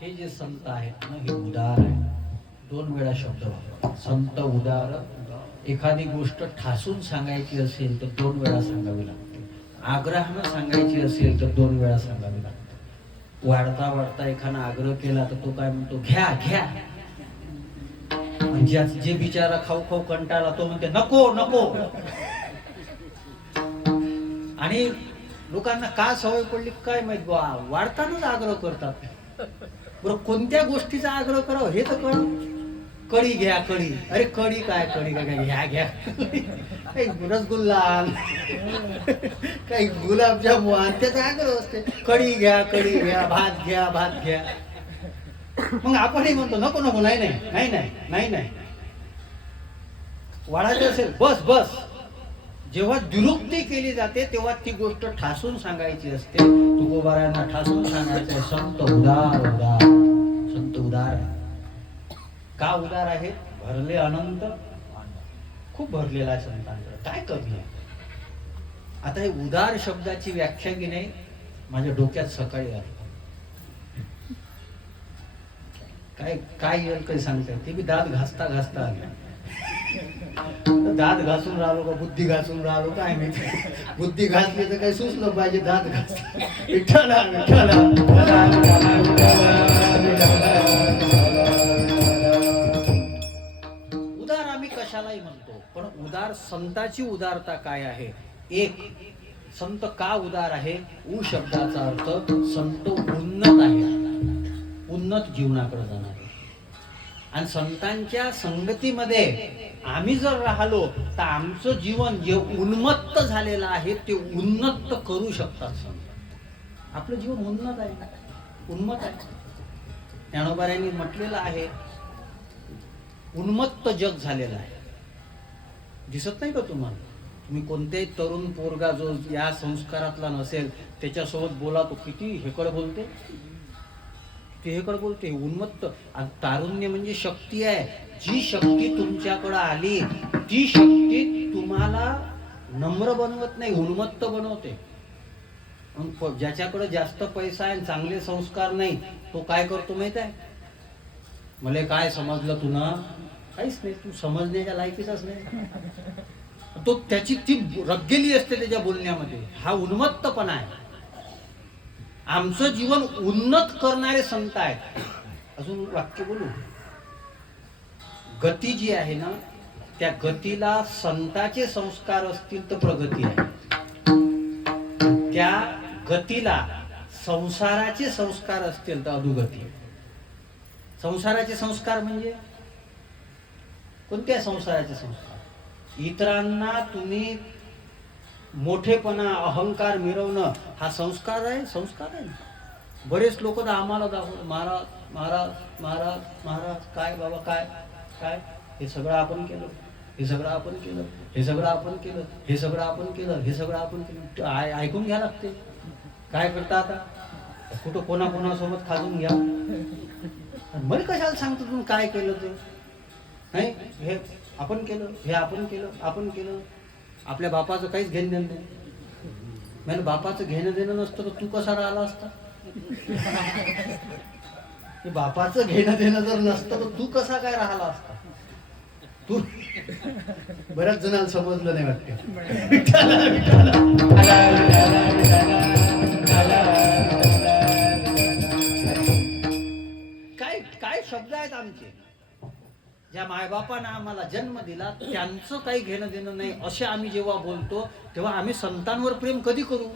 हे जे संत आहेत ना, हे उदार आहे. 2 वेळा शब्द वापरतात, संत उदार. एखादी गोष्ट ठासून सांगायची असेल तर 2 वेळा सांगावी लागते. आग्रहानं सांगायची असेल तर 2 वेळा सांगावी लागते. वाढता वाढता एखादा आग्रह केला तर तो काय म्हणतो, घ्या घ्या. म्हणजे जे बिचारा खाऊ खाऊ कंटाळला तो म्हणते नको नको. आणि लोकांना का सवय पडली काय माहित, वाढतानाच आग्रह करतात. बरं, कोणत्या गोष्टीचा आग्रह करावं हे तर कळ. कढी घ्या, कढी. अरे कढी काय, कढी काय, घ्या घ्या. काही रसगुल्ला, काही गुलाबजामुन, त्याचा आग्रह असते. कढी घ्या, कढी घ्या. भात घ्या, भात घ्या. मग आपणही म्हणतो नको नको, नाही नाही नाही नाही नाही नाही. वाढायचं असेल बस बस. जेव्हा दुरुक्ती केली जाते तेव्हा ती गोष्ट ठासून सांगायची असते. तुकोबारायांना ठासून सांगायचं, संत उदार उदार. संत उदार आहे. का उदार आहे? भरले अनंत, खूप भरलेला आहे संतांकडे, काय कमी आहे. आता हे उदार शब्दाची व्याख्या की नाही माझ्या डोक्यात सकाळी आली. काय काय येईल काही सांगताय, ते बी दात घासता घासता आले. दात घासून राहिलो का बुद्धी घासून राहिलो काय माहिती. बुद्धी घासली तर काही सुचलं पाहिजे, दात घास. विठ्ठला विठ्ठला. उदार आम्ही कशालाही म्हणतो, पण उदार संताची उदारता काय आहे. एक, संत का उदार आहे? उ शब्दाचा अर्थ संत उन्नत आहे, उन्नत जीवनाकडे जाणार. आणि संतांच्या संगतीमध्ये आम्ही जर राहिलो तर आमचं जीवन जे उन्मत्त झालेलं आहे ते उन्नत करू शकतात संत. आपलं जीवन उन्नत आहे, उन्मत्त आहे. ज्ञानोबाऱ्यांनी म्हटलेलं आहे उन्मत्त जग झालेलं आहे. दिसत नाही का तुम्हाला? तुम्ही कोणत्याही तरुण पोरगा जो या संस्कारातला नसेल त्याच्यासोबत बोला, तो किती हेकड बोलते, ते हेकड बोलते. उन्मत्त. तारुण्य म्हणजे शक्ती आहे. जी शक्ती तुमच्याकडे आली ती शक्ती तुम्हाला नम्र बनवत नाही, उन्मत्त बनवते. ज्याच्याकडे जास्त पैसा आहे, चांगले संस्कार नाही, तो काय करतो माहित आहे? मला काय समजलं तुला, काहीच नाही, तू समजण्याच्या लायकीचाच नाही. तो त्याची ती रगलेली असते त्याच्या बोलण्यामध्ये. हा उन्मत्तपणा आहे. आमचं जीवन उन्नत करणारे संत आहेत. अजून वाक्य बोलू. गती जी आहे ना, त्या गतीला संताचे संस्कार असतील तर प्रगती आहे. त्या गतीला संसाराचे संस्कार असतील तर अधोगती. संसाराचे संस्कार म्हणजे कोणत्या संसाराचे संस्कार? इतरांना तुम्ही मोठेपणा अहंकार मिरवणं हा संस्कार आहे. संस्कार आहे. बरेच लोक तर आम्हाला दाखवलं, महाराज महाराज महाराज महाराज. काय बाबा, काय काय हे सगळं आपण केलं, हे सगळं आपण केलं, हे सगळं आपण केलं, हे सगळं आपण केलं, हे सगळं आपण केलं. ऐकून घ्या लागते. काय करता आता? कुठं कोणाकोणासोबत खाजून घ्या. मला कशाला सांगतो तुम्ही काय केलं ते? नाही, हे आपण केलं, हे आपण केलं, आपण केलं. आपल्या बापाचं काहीच घेणं देणं नाही. म्हणजे बापाचं घेणं देणं नसतं तर तू कसा राहिला असता? बापाचं घेणं देणं जर नसतं तर तू कसा काय राहिला असता? तू बऱ्याच जणांना समजलं नाही वाटतं. काय काय शब्द आहेत आमचे. ज्या मायबापानं आम्हाला जन्म दिला त्यांचं काही घेणं देणं नाही असे आम्ही जेव्हा बोलतो तेव्हा आम्ही संतांवर प्रेम कधी करू?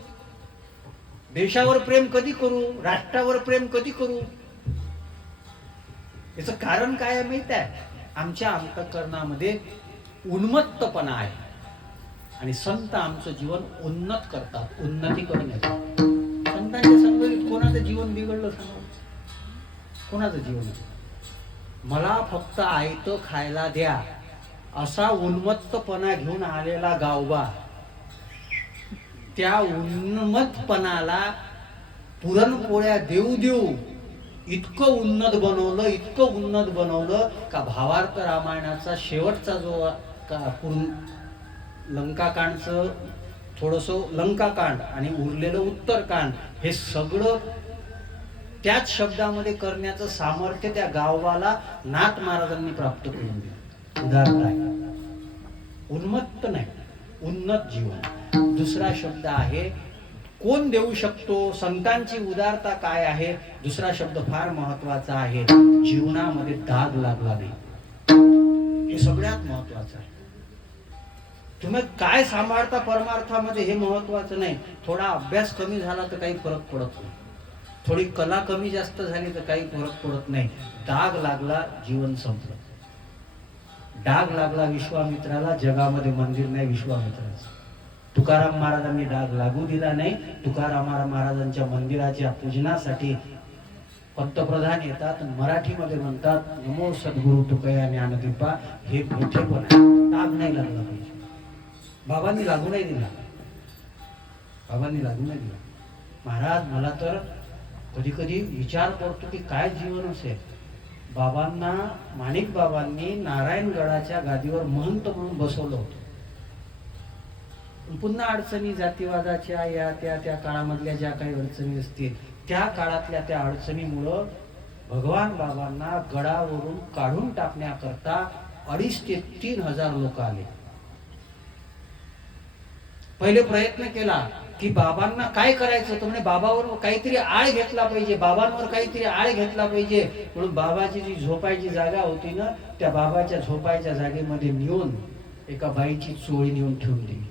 देशावर प्रेम कधी करू? राष्ट्रावर प्रेम कधी करू? याचं कारण काय आहे माहित आहे? आमच्या अंतःकरणामध्ये उन्मत्तपणा आहे. आणि संत आमचं जीवन उन्नत करतात, उन्नती करण्यात. संतांच्या संगतीत कोणाचं जीवन बिघडलं सांगा? कोणाचं जीवन? मला फक्त आयतं खायला द्या असा उन्मत्तपणा घेऊन आलेला गावबा, त्या उन्मत्तपणाला पुरणपोळ्या देऊ देऊ इतकं उन्नत बनवलं, इतकं उन्नत बनवलं का भावार्थ रामायणाचा शेवटचा जो लंकाकांडचं थोडंसं लंकाकांड आणि उरलेलं उत्तरकांड हे सगळं त्याच शब्दामध्ये करण्याचं सामर्थ्य त्या गावाला नाथ महाराजांनी प्राप्त करून दिलं. उदाहरण आहे. उन्मत्त नाही, उन्नत जीवन. दुसरा शब्द आहे कोण देऊ शकतो? संतांची उदारता काय आहे? दुसरा शब्द फार महत्वाचा आहे. जीवनामध्ये दाग लागला नाही. हे सगळ्यात महत्वाचं आहे. तुम्ही काय सांभाळता परमार्थामध्ये हे महत्वाचं नाही. थोडा अभ्यास कमी झाला तर काही फरक पडत नाही. थोडी कला कमी जास्त झाली तर काही फरक पडत नाही. डाग लागला, जीवन संपलं. डाग लागला विश्वामित्राला, जगामध्ये मंदिर नाही विश्वामित्राचं. तुकाराम महाराजांनी डाग लागू दिला नाही. तुकाराम महाराजांच्या मंदिराच्या पूजनासाठी पंतप्रधान येतात, मराठीमध्ये म्हणतात नमो सद्गुरु तुकया ज्ञानदीपा. हे मोठेपण आहे. डाग नाही लागला पाहिजे. बाबांनी लागू नाही दिला. बाबांनी लागू नाही दिला. महाराज मला तर कधी कधी विचार पडतो की काय जीवन असेल. बाबांना माणिक बाबांनी नारायणगडाच्या गादीवर महंत म्हणून बसवलं होतं. पुन्हा अडचणी जातीवादाच्या या त्या काळामधल्या ज्या काही अडचणी असतील त्या काळातल्या त्या अडचणीमुळं भगवान बाबांना गडावरून काढून टाकण्याकरता 2,500 ते 3,000 लोक आले. पहिले प्रयत्न केला की बाबांना काय करायचं तर म्हणे बाबावर काहीतरी आळ घेतला पाहिजे, बाबांवर काहीतरी आळ घेतला पाहिजे. म्हणून बाबाची जी झोपायची जागा होती ना, त्या बाबाच्या झोपायच्या जागेमध्ये नेऊन एका बाईची चोळी नेऊन ठेवून दिली.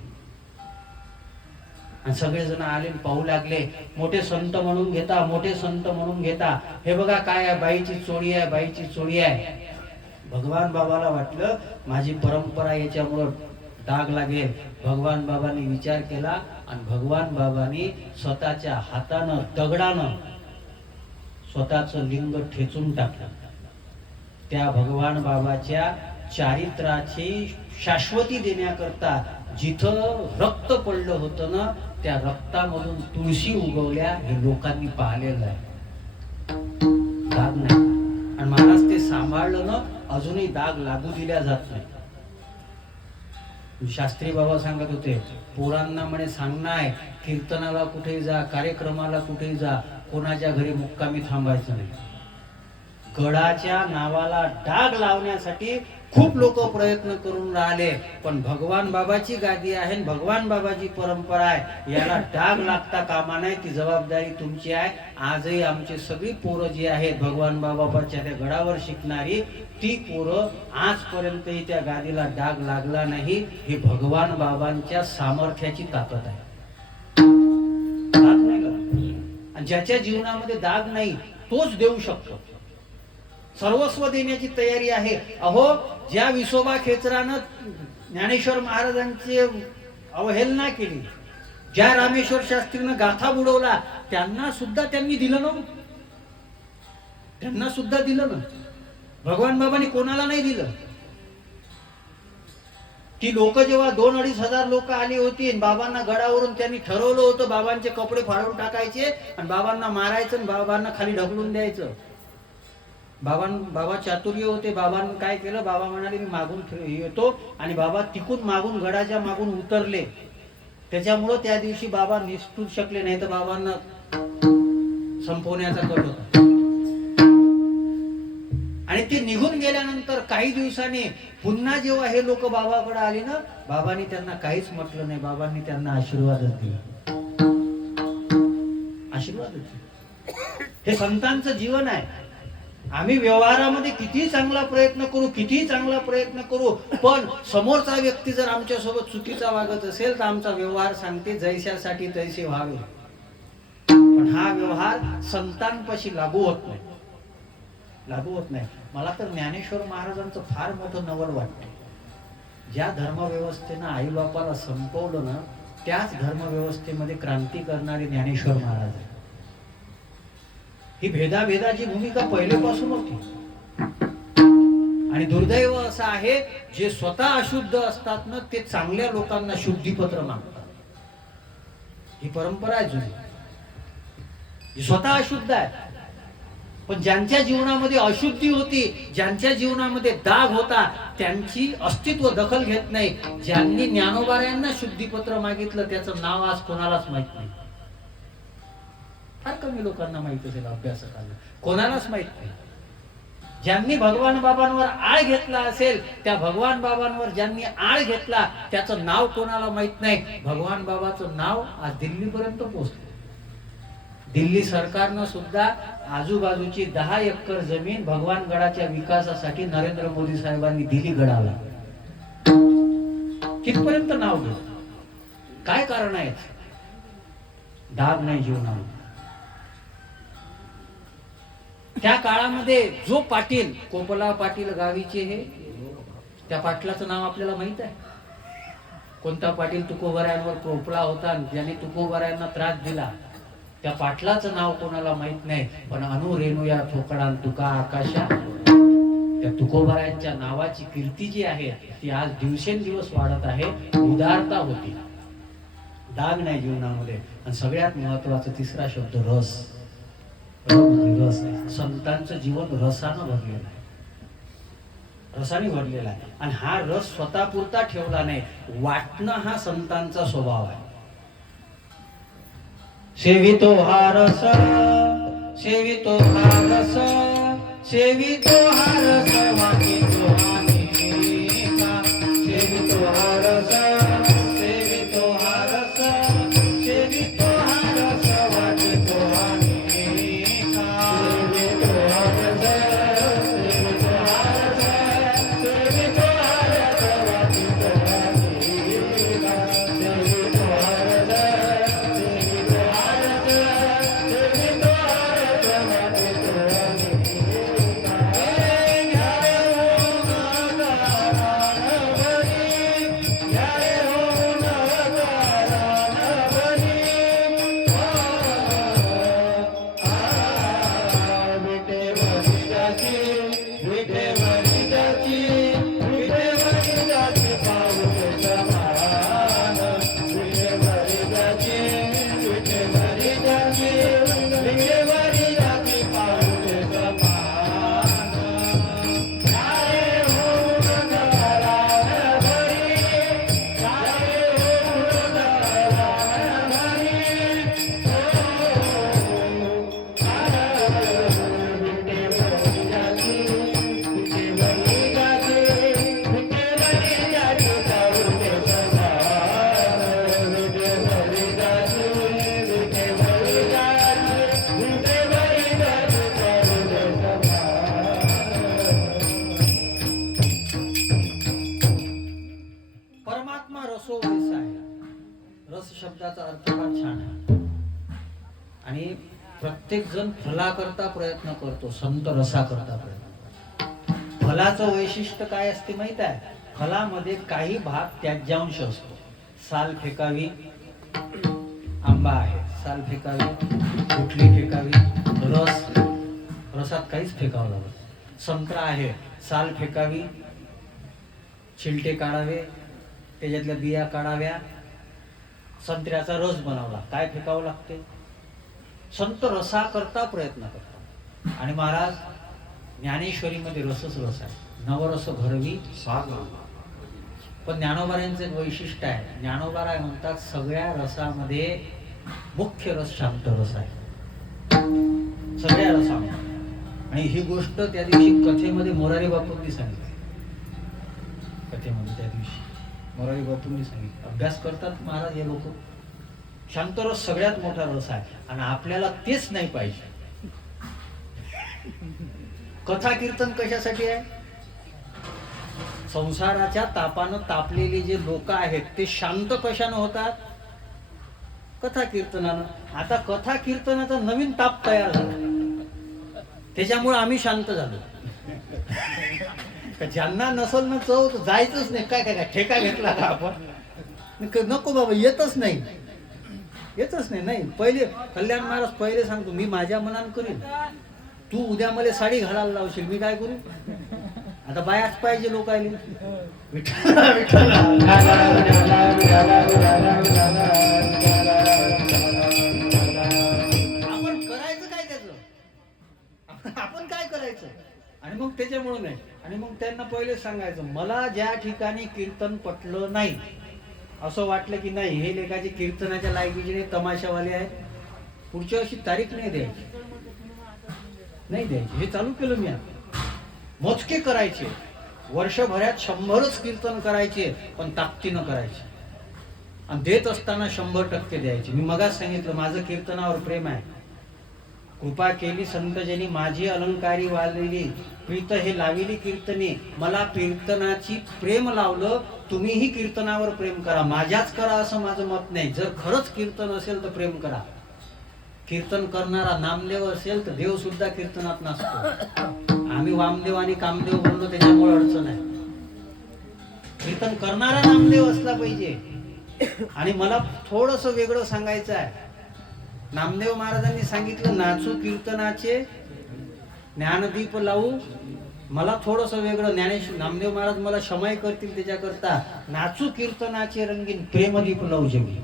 आणि सगळेजण आले पाहू लागले. मोठे संत म्हणून घेता, मोठे संत म्हणून घेता. हे बघा काय आहे, बाईची चोळी आहे, बाईची चोळी आहे. भगवान बाबाला वाटलं माझी परंपरा याच्यामुळं डाग लागेल. भगवान बाबांनी विचार केला आणि भगवान बाबांनी स्वतःच्या हातानं दगडानं स्वतःचं लिंग ठेचून टाकलं. त्या भगवान बाबाच्या चारित्र्याची शाश्वती देण्याकरता जिथं रक्त पडलं होतं ना, त्या रक्तामधून तुळशी उगवल्या. हे लोकांनी पाहिलेलं आहे. दाग नाही. आणि महाराज ते सांभाळलं ना, अजूनही दाग लागू दिल्या जात नाही. शास्त्री बाबा सांगत होते पोरांना म्हणे सांगणं आहे कीर्तनाला कुठेही जा, कार्यक्रमाला कुठेही जा, कोणाच्या घरी मुक्कामी थांबायचं नाही. गडाच्या नावाला डाग लावण्यासाठी खूप लोक प्रयत्न करून राहिले, पण भगवान बाबाची गादी आहे आणि भगवान बाबाची परंपरा आहे, याला डाग लागता कामा नये. ती जबाबदारी तुमची आहे. आजही आमची सगळी पोरं जी आहेत भगवान बाबाच्या त्या गडावर शिकणारी, ती पोरं आजपर्यंतही त्या गादीला डाग लागला नाही. ही भगवान बाबांच्या सामर्थ्याची ताकद आहे. दाग नाही लागत. आणि ज्याच्या जीवनामध्ये दाग नाही तोच देऊ शकतो. सर्वस्व देण्याची तयारी आहे. अहो, ज्या विसोबा खेचरानं ज्ञानेश्वर महाराजांची अवहेलना केली, ज्या रामेश्वर शास्त्रीनं गाथा बुडवला, त्यांना सुद्धा त्यांनी दिलं ना. त्यांना सुद्धा दिलं ना. भगवान बाबांनी कोणाला नाही दिलं. ती लोक जेव्हा 2-2.5 हजार लोक आली होती, बाबांना गडावरून त्यांनी ठरवलं होतं बाबांचे कपडे फाडून टाकायचे आणि बाबांना मारायचं आणि बाबांना खाली ढकलून द्यायचं. बाबा चातुर्य होते. बाबांनी काय केलं, बाबा म्हणाले मी मागून येतो, आणि बाबा तिकून मागून गडाच्या मागून उतरले. त्याच्यामुळं त्या दिवशी बाबा निसटू शकले नाही, तर बाबांना संपवण्याचा कट होता. आणि ते निघून गेल्यानंतर काही दिवसांनी पुन्हा जेव्हा हे लोक बाबाकडे आले ना, बाबांनी त्यांना काहीच म्हटलं नाही. बाबांनी त्यांना आशीर्वादच दिला. आशीर्वादच दिला. हे संतांचं जीवन आहे. आम्ही व्यवहारामध्ये किती चांगला प्रयत्न करू, किती चांगला प्रयत्न करू, पण समोरचा व्यक्ती जर आमच्या सोबत चुकीचा वागत असेल तर आमचा व्यवहार सांगते जैशासाठी तैसे व्हावे. पण हा व्यवहार संतांपाशी लागू होत नाही. लागू होत नाही. मला तर ज्ञानेश्वर महाराजांचं फार मोठं नवल वाटतं. ज्या धर्मव्यवस्थेनं आईबापाला संपवलं ना, त्याच धर्मव्यवस्थेमध्ये क्रांती करणारे ज्ञानेश्वर महाराज आहे. ही भेदाभेदाची भूमिका पहिलेपासून होती. आणि दुर्दैव असं आहे, जे स्वतः अशुद्ध असतात ना, ते चांगल्या लोकांना शुद्धीपत्र मागतात. ही परंपरा आहे जुनी. जी स्वतः अशुद्ध आहे, पण ज्यांच्या जीवनामध्ये अशुद्धी होती, ज्यांच्या जीवनामध्ये दाग होता, त्यांची अस्तित्व दखल घेत नाही. ज्यांनी ज्ञानोबाऱ्यांना शुद्धीपत्र मागितलं त्याचं नाव आज कोणालाच माहित नाही. फार कमी लोकांना माहित असेल, अभ्यासकांना, कोणालाच माहित नाही. ज्यांनी भगवान बाबांवर आळ घेतला असेल, त्या भगवान बाबांवर ज्यांनी आळ घेतला त्याचं नाव कोणाला माहित नाही. भगवान बाबाचं नाव आज दिल्लीपर्यंत पोहोचलं. दिल्ली सरकारनं सुद्धा आजूबाजूची 10 एकर जमीन भगवान गडाच्या विकासासाठी नरेंद्र मोदी साहेबांनी दिली गडाला. कितपर्यंत नाव घेऊ? काय कारण आहे? दाग नाही जीवनामध्ये. त्या काळामध्ये जो पाटील, कोपला पाटील गावीचे हे, त्या पाटलाचं नाव आपल्याला माहित आहे. कोणता पाटील तुकोबाऱ्यांवर कोपला होता, ज्याने तुकोबाऱ्यांना त्रास दिला, त्या पाटलाचं नाव कोणाला माहित नाही. पण अनु रेणू या ठोकडान तुका आकाशा, त्या तुकोबाऱ्यांच्या नावाची कीर्ती जी आहे ती आज दिवसेंदिवस वाढत आहे. उदारता होती. दाग नाही जीवनामध्ये. आणि सगळ्यात महत्वाचा तिसरा शब्द रस. रस. संतांचं जीवन रसानं भरलेलं आहे. रसाने भरलेला आहे. आणि हा रस स्वतःपुरता ठेवला नाही, वाटणं हा संतांचा स्वभाव आहे. सेवितो हा रस, सेवितो हा रस, सेवितो हा रस, वाटितो अनेका. सेवितो हा रस, सेवितो हा रस, सेवितो हा रस, वाटितो अनेका. सेवितो हा रस, सेवितो हा रस, सेवितो हा रस, वाटितो अनेका. सेवितो हा रस, सेवितो प्रत्येक जण फलाकरता प्रयत्न करतो, संत रसाकरता प्रयत्न. फलाचं वैशिष्ट्य काय असते माहित आहे? फलामध्ये काही भाग त्याज्यांश असतो. साल फेकावी, आंबा आहे, साल फेकावी, गुठली फेकावी, रसात काहीच फेकावं लागत. संत्रा आहे, साल फेकावी, छिलटे काढावे, त्याच्यातल्या बिया काढाव्या, संत्र्याचा रस बनवला, काय फेकावं लागते? संत रसाकरता प्रयत्न करतात. आणि महाराज ज्ञानेश्वरीमध्ये रसच रस आहे. नवरस घडवी सागर. पण ज्ञानोबारांचं एक वैशिष्ट्य आहे. ज्ञानोबाराय म्हणतात सगळ्या रसामध्ये मुख्य रस शांत रस आहे, सगळ्या रसामध्ये. आणि ही गोष्ट त्या दिवशी कथेमध्ये मोरारी बापूंनी सांगितली. कथेमध्ये त्या दिवशी मोरारी बापूंनी सांगितलं. अभ्यास करतात महाराज हे लोक. शांतरस सगळ्यात मोठा रस आहे आणि आपल्याला तेच नाही पाहिजे. कथा कीर्तन कशासाठी आहे? संसाराच्या तापानं तापलेले जे लोक आहेत ते शांत कशानं होतात? कथा कीर्तनानं. आता कथा कीर्तनाचा नवीन ताप तयार झाला, त्याच्यामुळे आम्ही शांत झालो. ज्यांना नसल ना चव जायचंच नाही. काय काय काय ठेका घेतला का आपण? नको बाबा, येतच नाही, येतच नाही. नाही, पहिले कल्याण महाराज पहिले सांगतो, मी माझ्या मनानं करीन. तू उद्या मला साडी घालायला लावशील, मी काय करू? आता बायाच पाहिजे लोक आले. आपण करायचं काय त्याचं? आपण काय करायचं? आणि मग त्याच्यामुळे नाही. आणि मग त्यांना पहिले सांगायचं, मला ज्या ठिकाणी कीर्तन पटलं नाही, असं वाटलं की नाही हे लेखाचे कीर्तनाच्या लायकीचे तमाशावाले आहेत, पुढच्या वर्षी तारीख नाही द्यायची, नाही द्यायची. हे चालू केलं मी. मोजके करायचे, वर्षभरात 100च कीर्तन करायचे, पण ताकदीनं करायचे. आणि देत असताना 100% द्यायचे. मी मगाच सांगितलं माझं कीर्तनावर प्रेम आहे. कृपा केली संतजनी माझी अलंकारी वाळलेली, प्रीत हे लाविली कीर्तने. मला कीर्तनाची प्रेम लावलं, तुम्हीही कीर्तनावर प्रेम करा. माझ्याच करा असं माझं मत नाही. जर खरंच कीर्तन असेल तर प्रेम करा. कीर्तन करणारा नामदेव असेल तर देव सुद्धा कीर्तनात नसतो. आम्ही वामदेव आणि कामदेव बोललो त्याच्यामुळे अडचण आहे. कीर्तन करणारा नामदेव असला पाहिजे. आणि मला थोडस वेगळं सांगायचं आहे. नामदेव महाराजांनी सांगितलं नाचू कीर्तनाचे, ज्ञानदीप लावू. मला थोडस वेगळं. नामदेव महाराज मला क्षमा करतील त्याच्याकरता. नाचू कीर्तनाचे रंगीन, प्रेमदीप लावू जगी.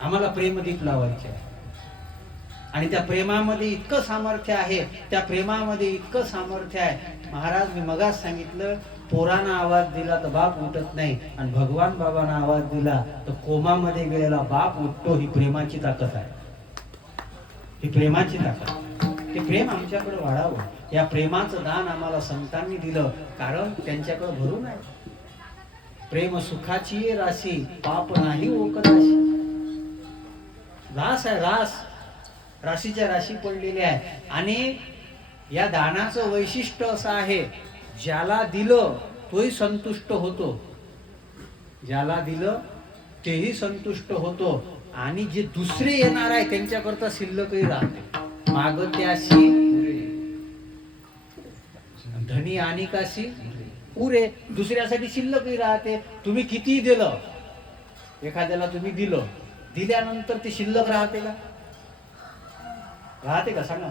आम्हाला प्रेमदीप लावायचे आहे. आणि त्या प्रेमामध्ये इतकं सामर्थ्य आहे, त्या प्रेमामध्ये इतकं सामर्थ्य आहे. महाराज मी मगाच सांगितलं, पोरांना आवाज दिला तर बाप उठत नाही, आणि भगवान बाबांना आवाज दिला तर कोमामध्ये गेलेला बाप उठतो. ही प्रेमाची ताकद आहे, ही प्रेमाची ताकद. ते प्रेम आमच्याकडे वाढावं. या प्रेमाचं दान आम्हाला संतांनी दिलं, कारण त्यांच्याकडे भरून आहे. प्रेम सुखाची राशी, पाप नाही ओकराशी. रास आहे, रास, राशीच्या राशी पडलेल्या आहे. आणि या दानाचं वैशिष्ट्य असं आहे, ज्याला दिलं तोही संतुष्ट होतो, ज्याला दिलं तेही संतुष्ट होतो. आणि जे दुसरे येणार आहे त्यांच्याकरता शिल्लकही राहते. मागत्याशी धनी आणि काशी पुरे, दुसऱ्यासाठी शिल्लकही राहते. तुम्ही कितीही दिलं, एखाद्याला तुम्ही दिलं, दिल्यानंतर ते शिल्लक राहते का? राहते का सांगा?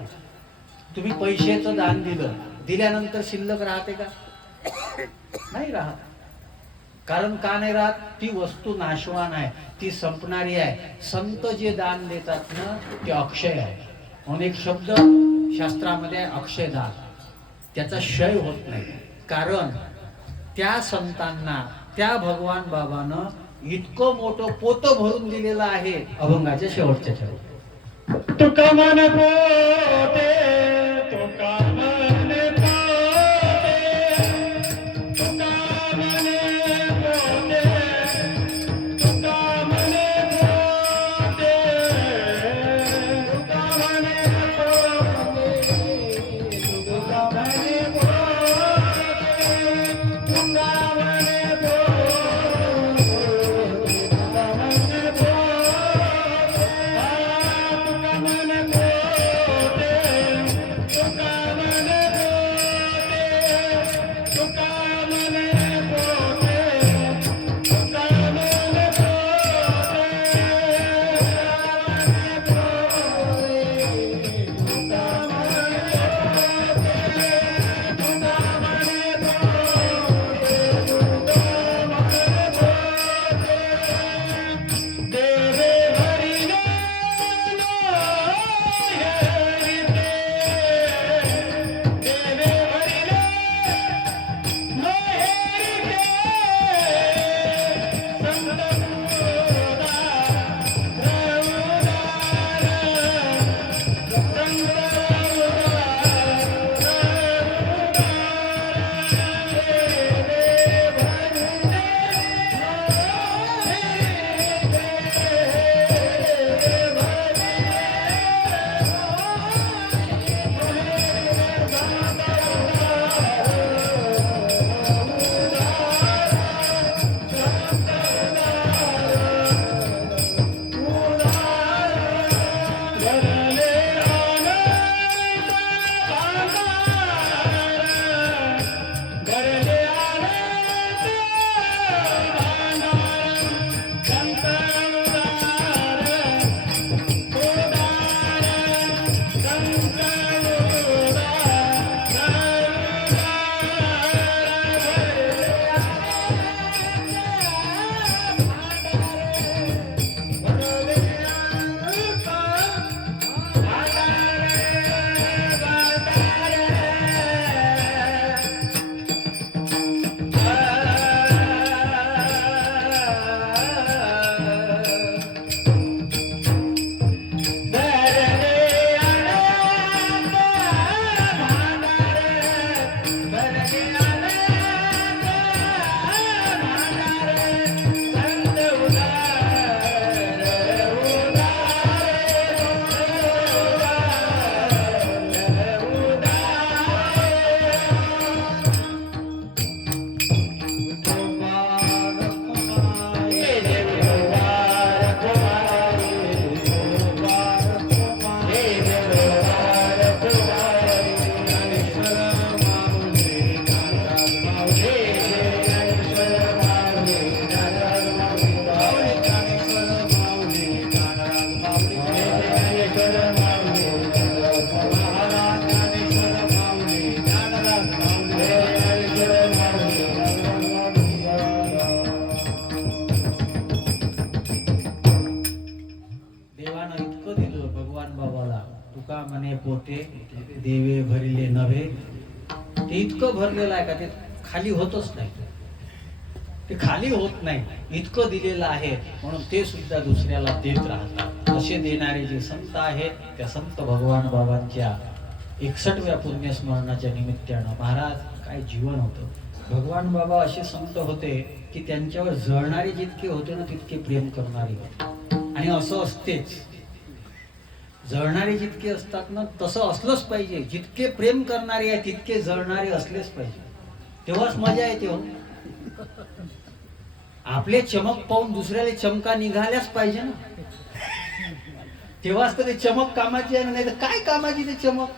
तुम्ही पैशाचं दान दिलं, दिल्यानंतर शिल्लक राहते का? नाही राहत. कारण का नाही राहत? ती वस्तू नाशवान आहे, ती संपणारी आहे. संत जे दान देतात ना ते अक्षय आहे. म्हणून एक शब्द शास्त्रामध्ये आहे, अक्षय दान. त्याचा क्षय होत नाही. कारण त्या संतांना, त्या भगवान बाबानं इतकं मोठं पोतं भरून दिलेलं आहे अभंगाच्या शेवटच्या ठेव. तुका मन पोटे, तुका मन पोटे, तुका मन पोटे, तुका मन पोटे, तुका मन पोटे, तुका मन पोटे, तुका मन पोटे, तुका मन पोटे. पोते देवे भरिले नव्हे. ते इतकं भरलेलं आहे का ते खाली होतच नाही, ते खाली होत नाही, इतकं दिलेलं आहे. म्हणून ते सुद्धा दुसऱ्याला देत राहतात. असे देणारे जे संत आहेत त्या संत भगवान बाबांच्या 61व्या पुण्यस्मरणाच्या निमित्तानं महाराज काय जीवन होतं. भगवान बाबा असे संत होते की त्यांच्यावर जळणारे जितके होते ना तितके प्रेम करणारे होते. आणि असं असतेच, जळणारे जितके असतात ना तसं असलंच पाहिजे. जितके प्रेम करणारे आहे तितके जळणारे असलेच पाहिजे, तेव्हाच मजा येते हो. आपले चमक पाहून दुसऱ्याला चमका निघाल्याच पाहिजे ना, तेव्हाच तर ते चमक कामाची आहे. नाही तर काय कामाची ते चमक.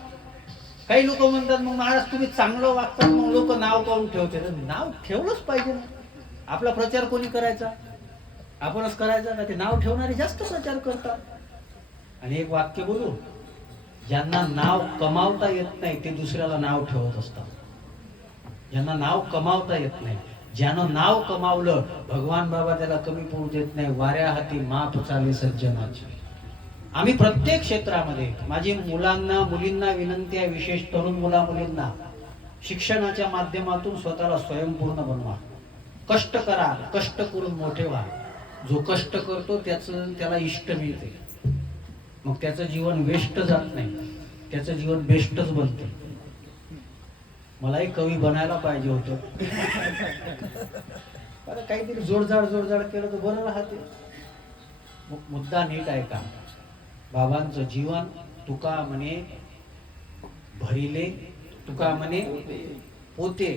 काही लोक म्हणतात मग महाराज तुम्ही चांगलं वागतात मग लोक नाव काढून ठेवते. नाव ठेवलंच पाहिजे ना. आपला प्रचार कोणी करायचा, आपणच करायचा का. ते नाव ठेवणारे जास्त प्रचार करतात. आणि एक वाक्य बोलू, ज्यांना नाव कमावता येत नाही ते दुसऱ्याला नाव ठेवत असतात. ज्यांना नाव कमावता येत नाही, ज्यानं नाव कमावलं भगवान बाबा त्याला कमी पडू देत नाही. वाऱ्या हाती माप चाले सज्जनाची. आम्ही प्रत्येक क्षेत्रामध्ये, माझी मुलांना मुलींना विनंती आहे, विशेष तरुण मुला मुलींना, शिक्षणाच्या माध्यमातून स्वतःला स्वयंपूर्ण बनवा. कष्ट करा, कष्ट करून मोठे व्हा. जो कष्ट करतो त्याला इष्ट मिळते. मग त्याचं जीवन वेस्ट जात नाही, त्याचं जीवन बेस्टच बनते. मलाही कवी बनायला पाहिजे होतं. काहीतरी जोडजाड केलं तर बरं राहते. मुद्दा नीट आहे का. बाबांचं जीवन तुका म्हणे भरिले, तुका म्हणे पोते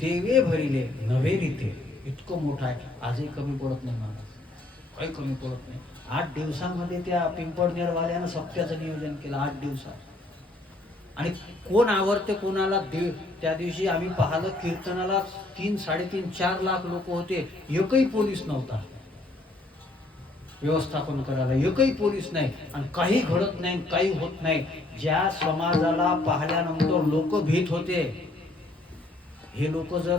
देवे भरिले नवे रीते. इतकं मोठं आहे, आजही कमी पडत नाही महाराज, काही कमी पडत नाही. 8 दिवसांमध्ये त्या पिंपळनेरवाल्यानं सप्त्याचं नियोजन केलं 8 दिवसात. आणि कोण आवडते कोणाला देव. त्या दिवशी आम्ही पाहिलं कीर्तनाला 3, 3.5, 4 लाख लोक होते. एकही पोलीस नव्हता व्यवस्थापन करायला, एकही पोलीस नाही. आणि काही घडत नाही, काही होत नाही. ज्या समाजाला पाहिल्यानंतर लोक भीत होते, हे लोक जर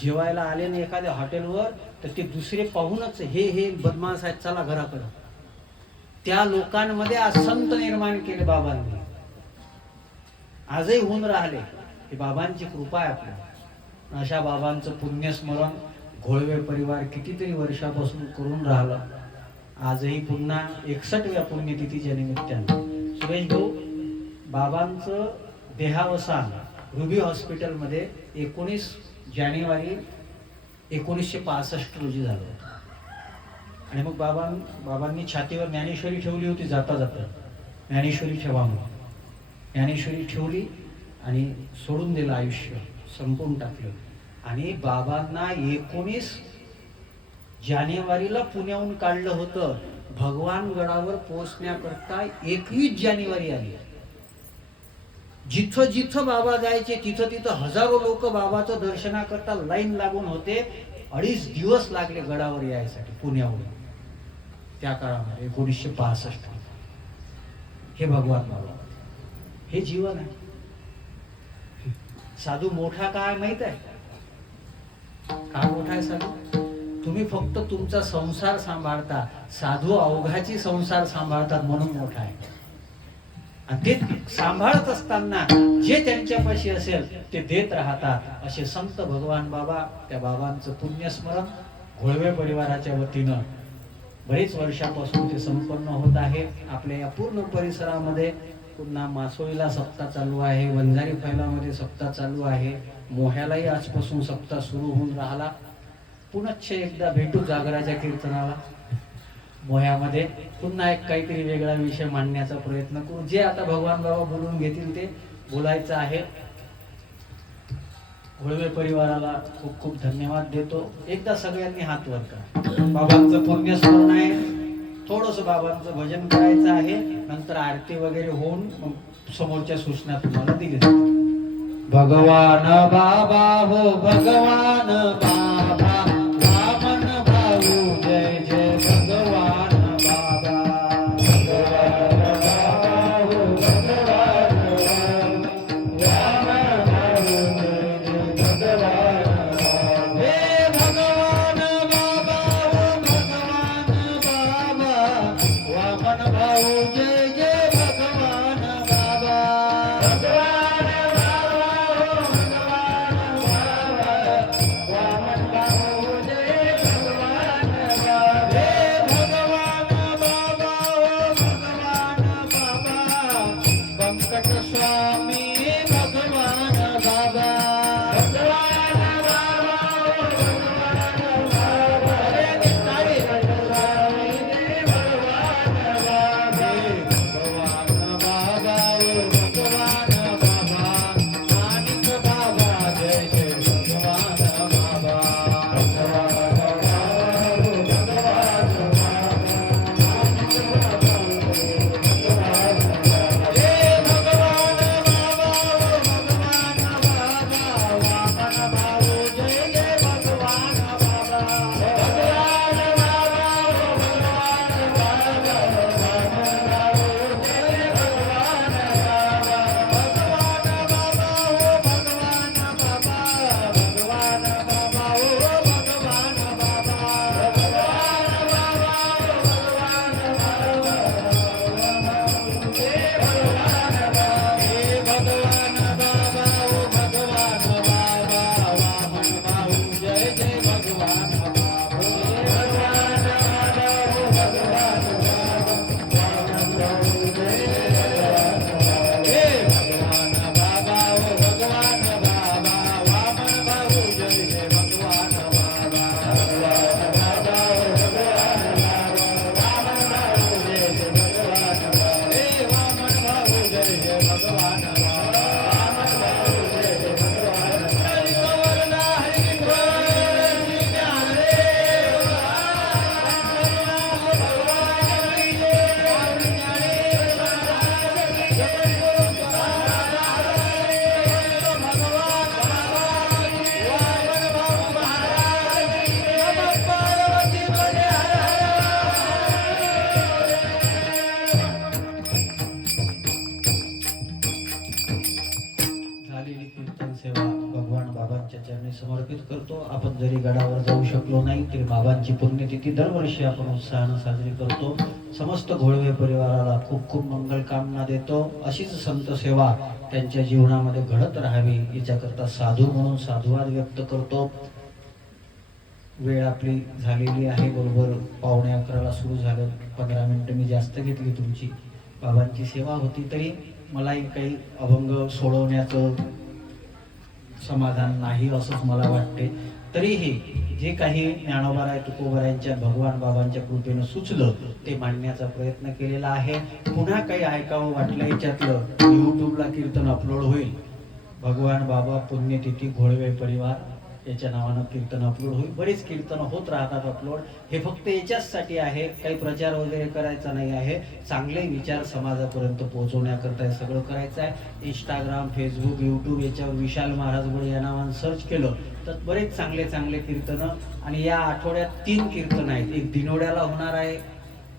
जेवायला आले ना एखाद्या हॉटेलवर तर ते दुसरे पाहूनच हे बदमाश आहेत चला घराकडे. त्या लोकांमध्ये आज संत निर्माण केले बाबांनी. आजही होऊन राहिले. ही बाबांची कृपा आहे आपल्या. अशा बाबांचं पुण्यस्मरण घोळवे परिवार कितीतरी वर्षापासून करून राहिला. आजही पुन्हा 61व्या पुण्यतिथीच्या निमित्तानं सुरेश भाऊ, बाबांचं देहावसान रुबी हॉस्पिटलमध्ये 19 जानेवारी 1965 रोजी झालं होतं. आणि मग बाबांनी छातीवर ज्ञानेश्वरी ठेवली होती. जाता जाता ज्ञानेश्वरी ठेवा म्हणून ज्ञानेश्वरी ठेवली आणि सोडून दिलं, आयुष्य संपून टाकलं. आणि बाबांना 19 जानेवारीला पुण्याहून काढलं होतं. भगवानगडावर पोहोचण्याकरता 21 जानेवारी आली. जिथं जिथं बाबा जायचे तिथं तिथं हजारो लोक बाबाचं दर्शनाकरता लाईन लागून होते. 2.5 दिवस लागले गडावर यायसाठी पुण्याहून त्या काळामध्ये 1965. हे भगवान बाबा, हे जीवन आहे. साधू मोठा काय माहित आहे का. मोठा आहे साधू. तुम्ही फक्त तुमचा संसार सांभाळता, साधू अवघाची संसार सांभाळतात म्हणून मोठा आहे. आणि ते सांभाळत असताना जे त्यांच्यापाशी असेल ते देत राहतात. असे संत भगवान बाबा. त्या बाबांचं पुण्यस्मरण घोळवे परिवाराच्या वतीनं बरेच वर्षापासून ते संपन्न होत आहे. आपल्या या पूर्ण परिसरामध्ये पुन्हा मासोळीला सप्ताह चालू आहे, वंजारी फैलामध्ये सप्ताह चालू आहे, मोह्यालाही आजपासून सप्ताह सुरू होऊन राहिला. पुनश्च एकदा भेटू जागराच्या कीर्तनाला मोह्यामध्ये. पुन्हा एक काहीतरी वेगळा विषय मांडण्याचा प्रयत्न करू. जे आता भगवान बाबा बोलून घेतील ते बोलायचं आहे. घोळवे परिवाराला खूप खूप धन्यवाद देतो. एकदा सगळ्यांनी हात वर करा. बाबांचं पुण्यस्मरण आहे, थोडंसं बाबांचं भजन करायचं आहे. नंतर आरती वगैरे होऊन मग समोरच्या सूचना तुम्हाला दिल्या जातील. भगवान बाबा हो भगवान बाबा, वामन भाऊ जय जय भगवान बाबा. भगवान बाबा हो भगवान वामन भाऊ जय जय भगवान. हे भगवान बाबा हो भगवान बाबा, वामन भाऊ जय जय भगवान संकट स्वामी भगवान बाबा झालेली कीर्तन सेवा भगवान बाबांच्या चरणी समर्पित करतो. आपण जरी गडावर जाऊ शकलो नाही तरी बाबांची पुण्यतिथी दरवर्षी आपण उत्साहानं साजरी करतो. समस्त घोळवे परिवाराला खूप खूप मंगल कामना देतो. अशीच संत सेवा त्यांच्या जीवनामध्ये घडत राहावी याच्याकरता साधू म्हणून साधुवाद व्यक्त करतो. वेळ आपली झालेली आहे, बरोबर 11:15 सुरू झालं. 15 मिनिटं मी जास्त घेतली तुमची. बाबांची सेवा होती तरी मलाही काही अभंग सोडवण्याचं समाधान नाही असंच मला वाटते. तरीही जे काही ज्ञानोबाराय तुकोबारायांच्या भगवान बाबांच्या कृपेनं सुचलं ते मांडण्याचा प्रयत्न केलेला आहे. पुन्हा काही ऐकावं वाटलं याच्यातलं यूट्यूबला कीर्तन अपलोड होईल. भगवान बाबा पुण्यतिथी घोळवे परिवार याच्या नावानं कीर्तन अपलोड होईल. बरेच कीर्तन होत राहतात अपलोड. हे फक्त याच्याचसाठी आहे, काही प्रचार वगैरे करायचा नाही आहे. चांगले विचार समाजापर्यंत पोहोचवण्याकरता हे सगळं करायचं आहे. इंस्टाग्राम, फेसबुक, यूट्यूब याच्यावर विशाल महाराज बळे या नावानं सर्च केलं तर बरेच चांगले चांगले कीर्तनं. आणि या आठवड्यात 3 कीर्तन आहेत. एक दिनोड्याला होणार आहे,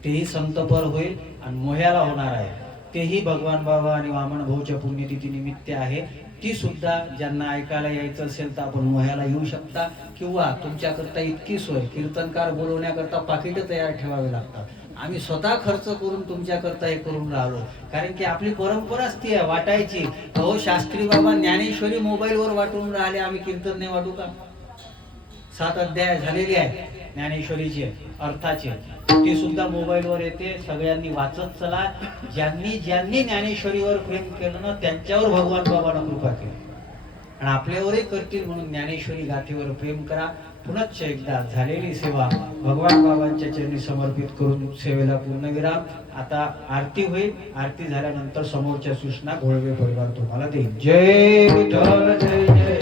तेही संतपर होईल. आणि मोह्याला होणार आहे, तेही भगवान बाबा आणि वामन भाऊच्या पुण्यतिथी निमित्त आहे. ती सुद्धा ज्यांना ऐकायला यायचं असेल तर आपण मोह्याला येऊ शकता. किंवा तुमच्याकरता इतकी सोय, कीर्तनकार बोलवण्याकरता पाकिटं तयार ठेवावे लागतात. आम्ही स्वतः खर्च करून तुमच्याकरता हे करून राहिलो, कारण की आपली परंपराच ती आहे वाटायची. अहो शास्त्री बाबा ज्ञानेश्वरी मोबाईलवर वाटून राहिले, आम्ही कीर्तन नाही वाटू का? 7 अध्याय झालेली आहे ज्ञानेश्वरीचे अर्थाचे, ती सुद्धा मोबाईलवर येते. सगळ्यांनी वाचत चला. ज्यांनी ज्यांनी ज्ञानेश्वरीवर प्रेम केलं ना त्यांच्यावर भगवान बाबांना कृपा केली आणि आपल्यावरही करतील. म्हणून ज्ञानेश्वरी गाथेवर प्रेम करा. पुनश्च एकदा झालेली सेवा भगवान बाबांच्या चरणी समर्पित करून सेवेला पूर्णविराम. आता आरती होईल. आरती झाल्यानंतर समोरच्या सूचना घोळवे परिवार तुम्हाला देईल. जय विठ्ठल, जय जय.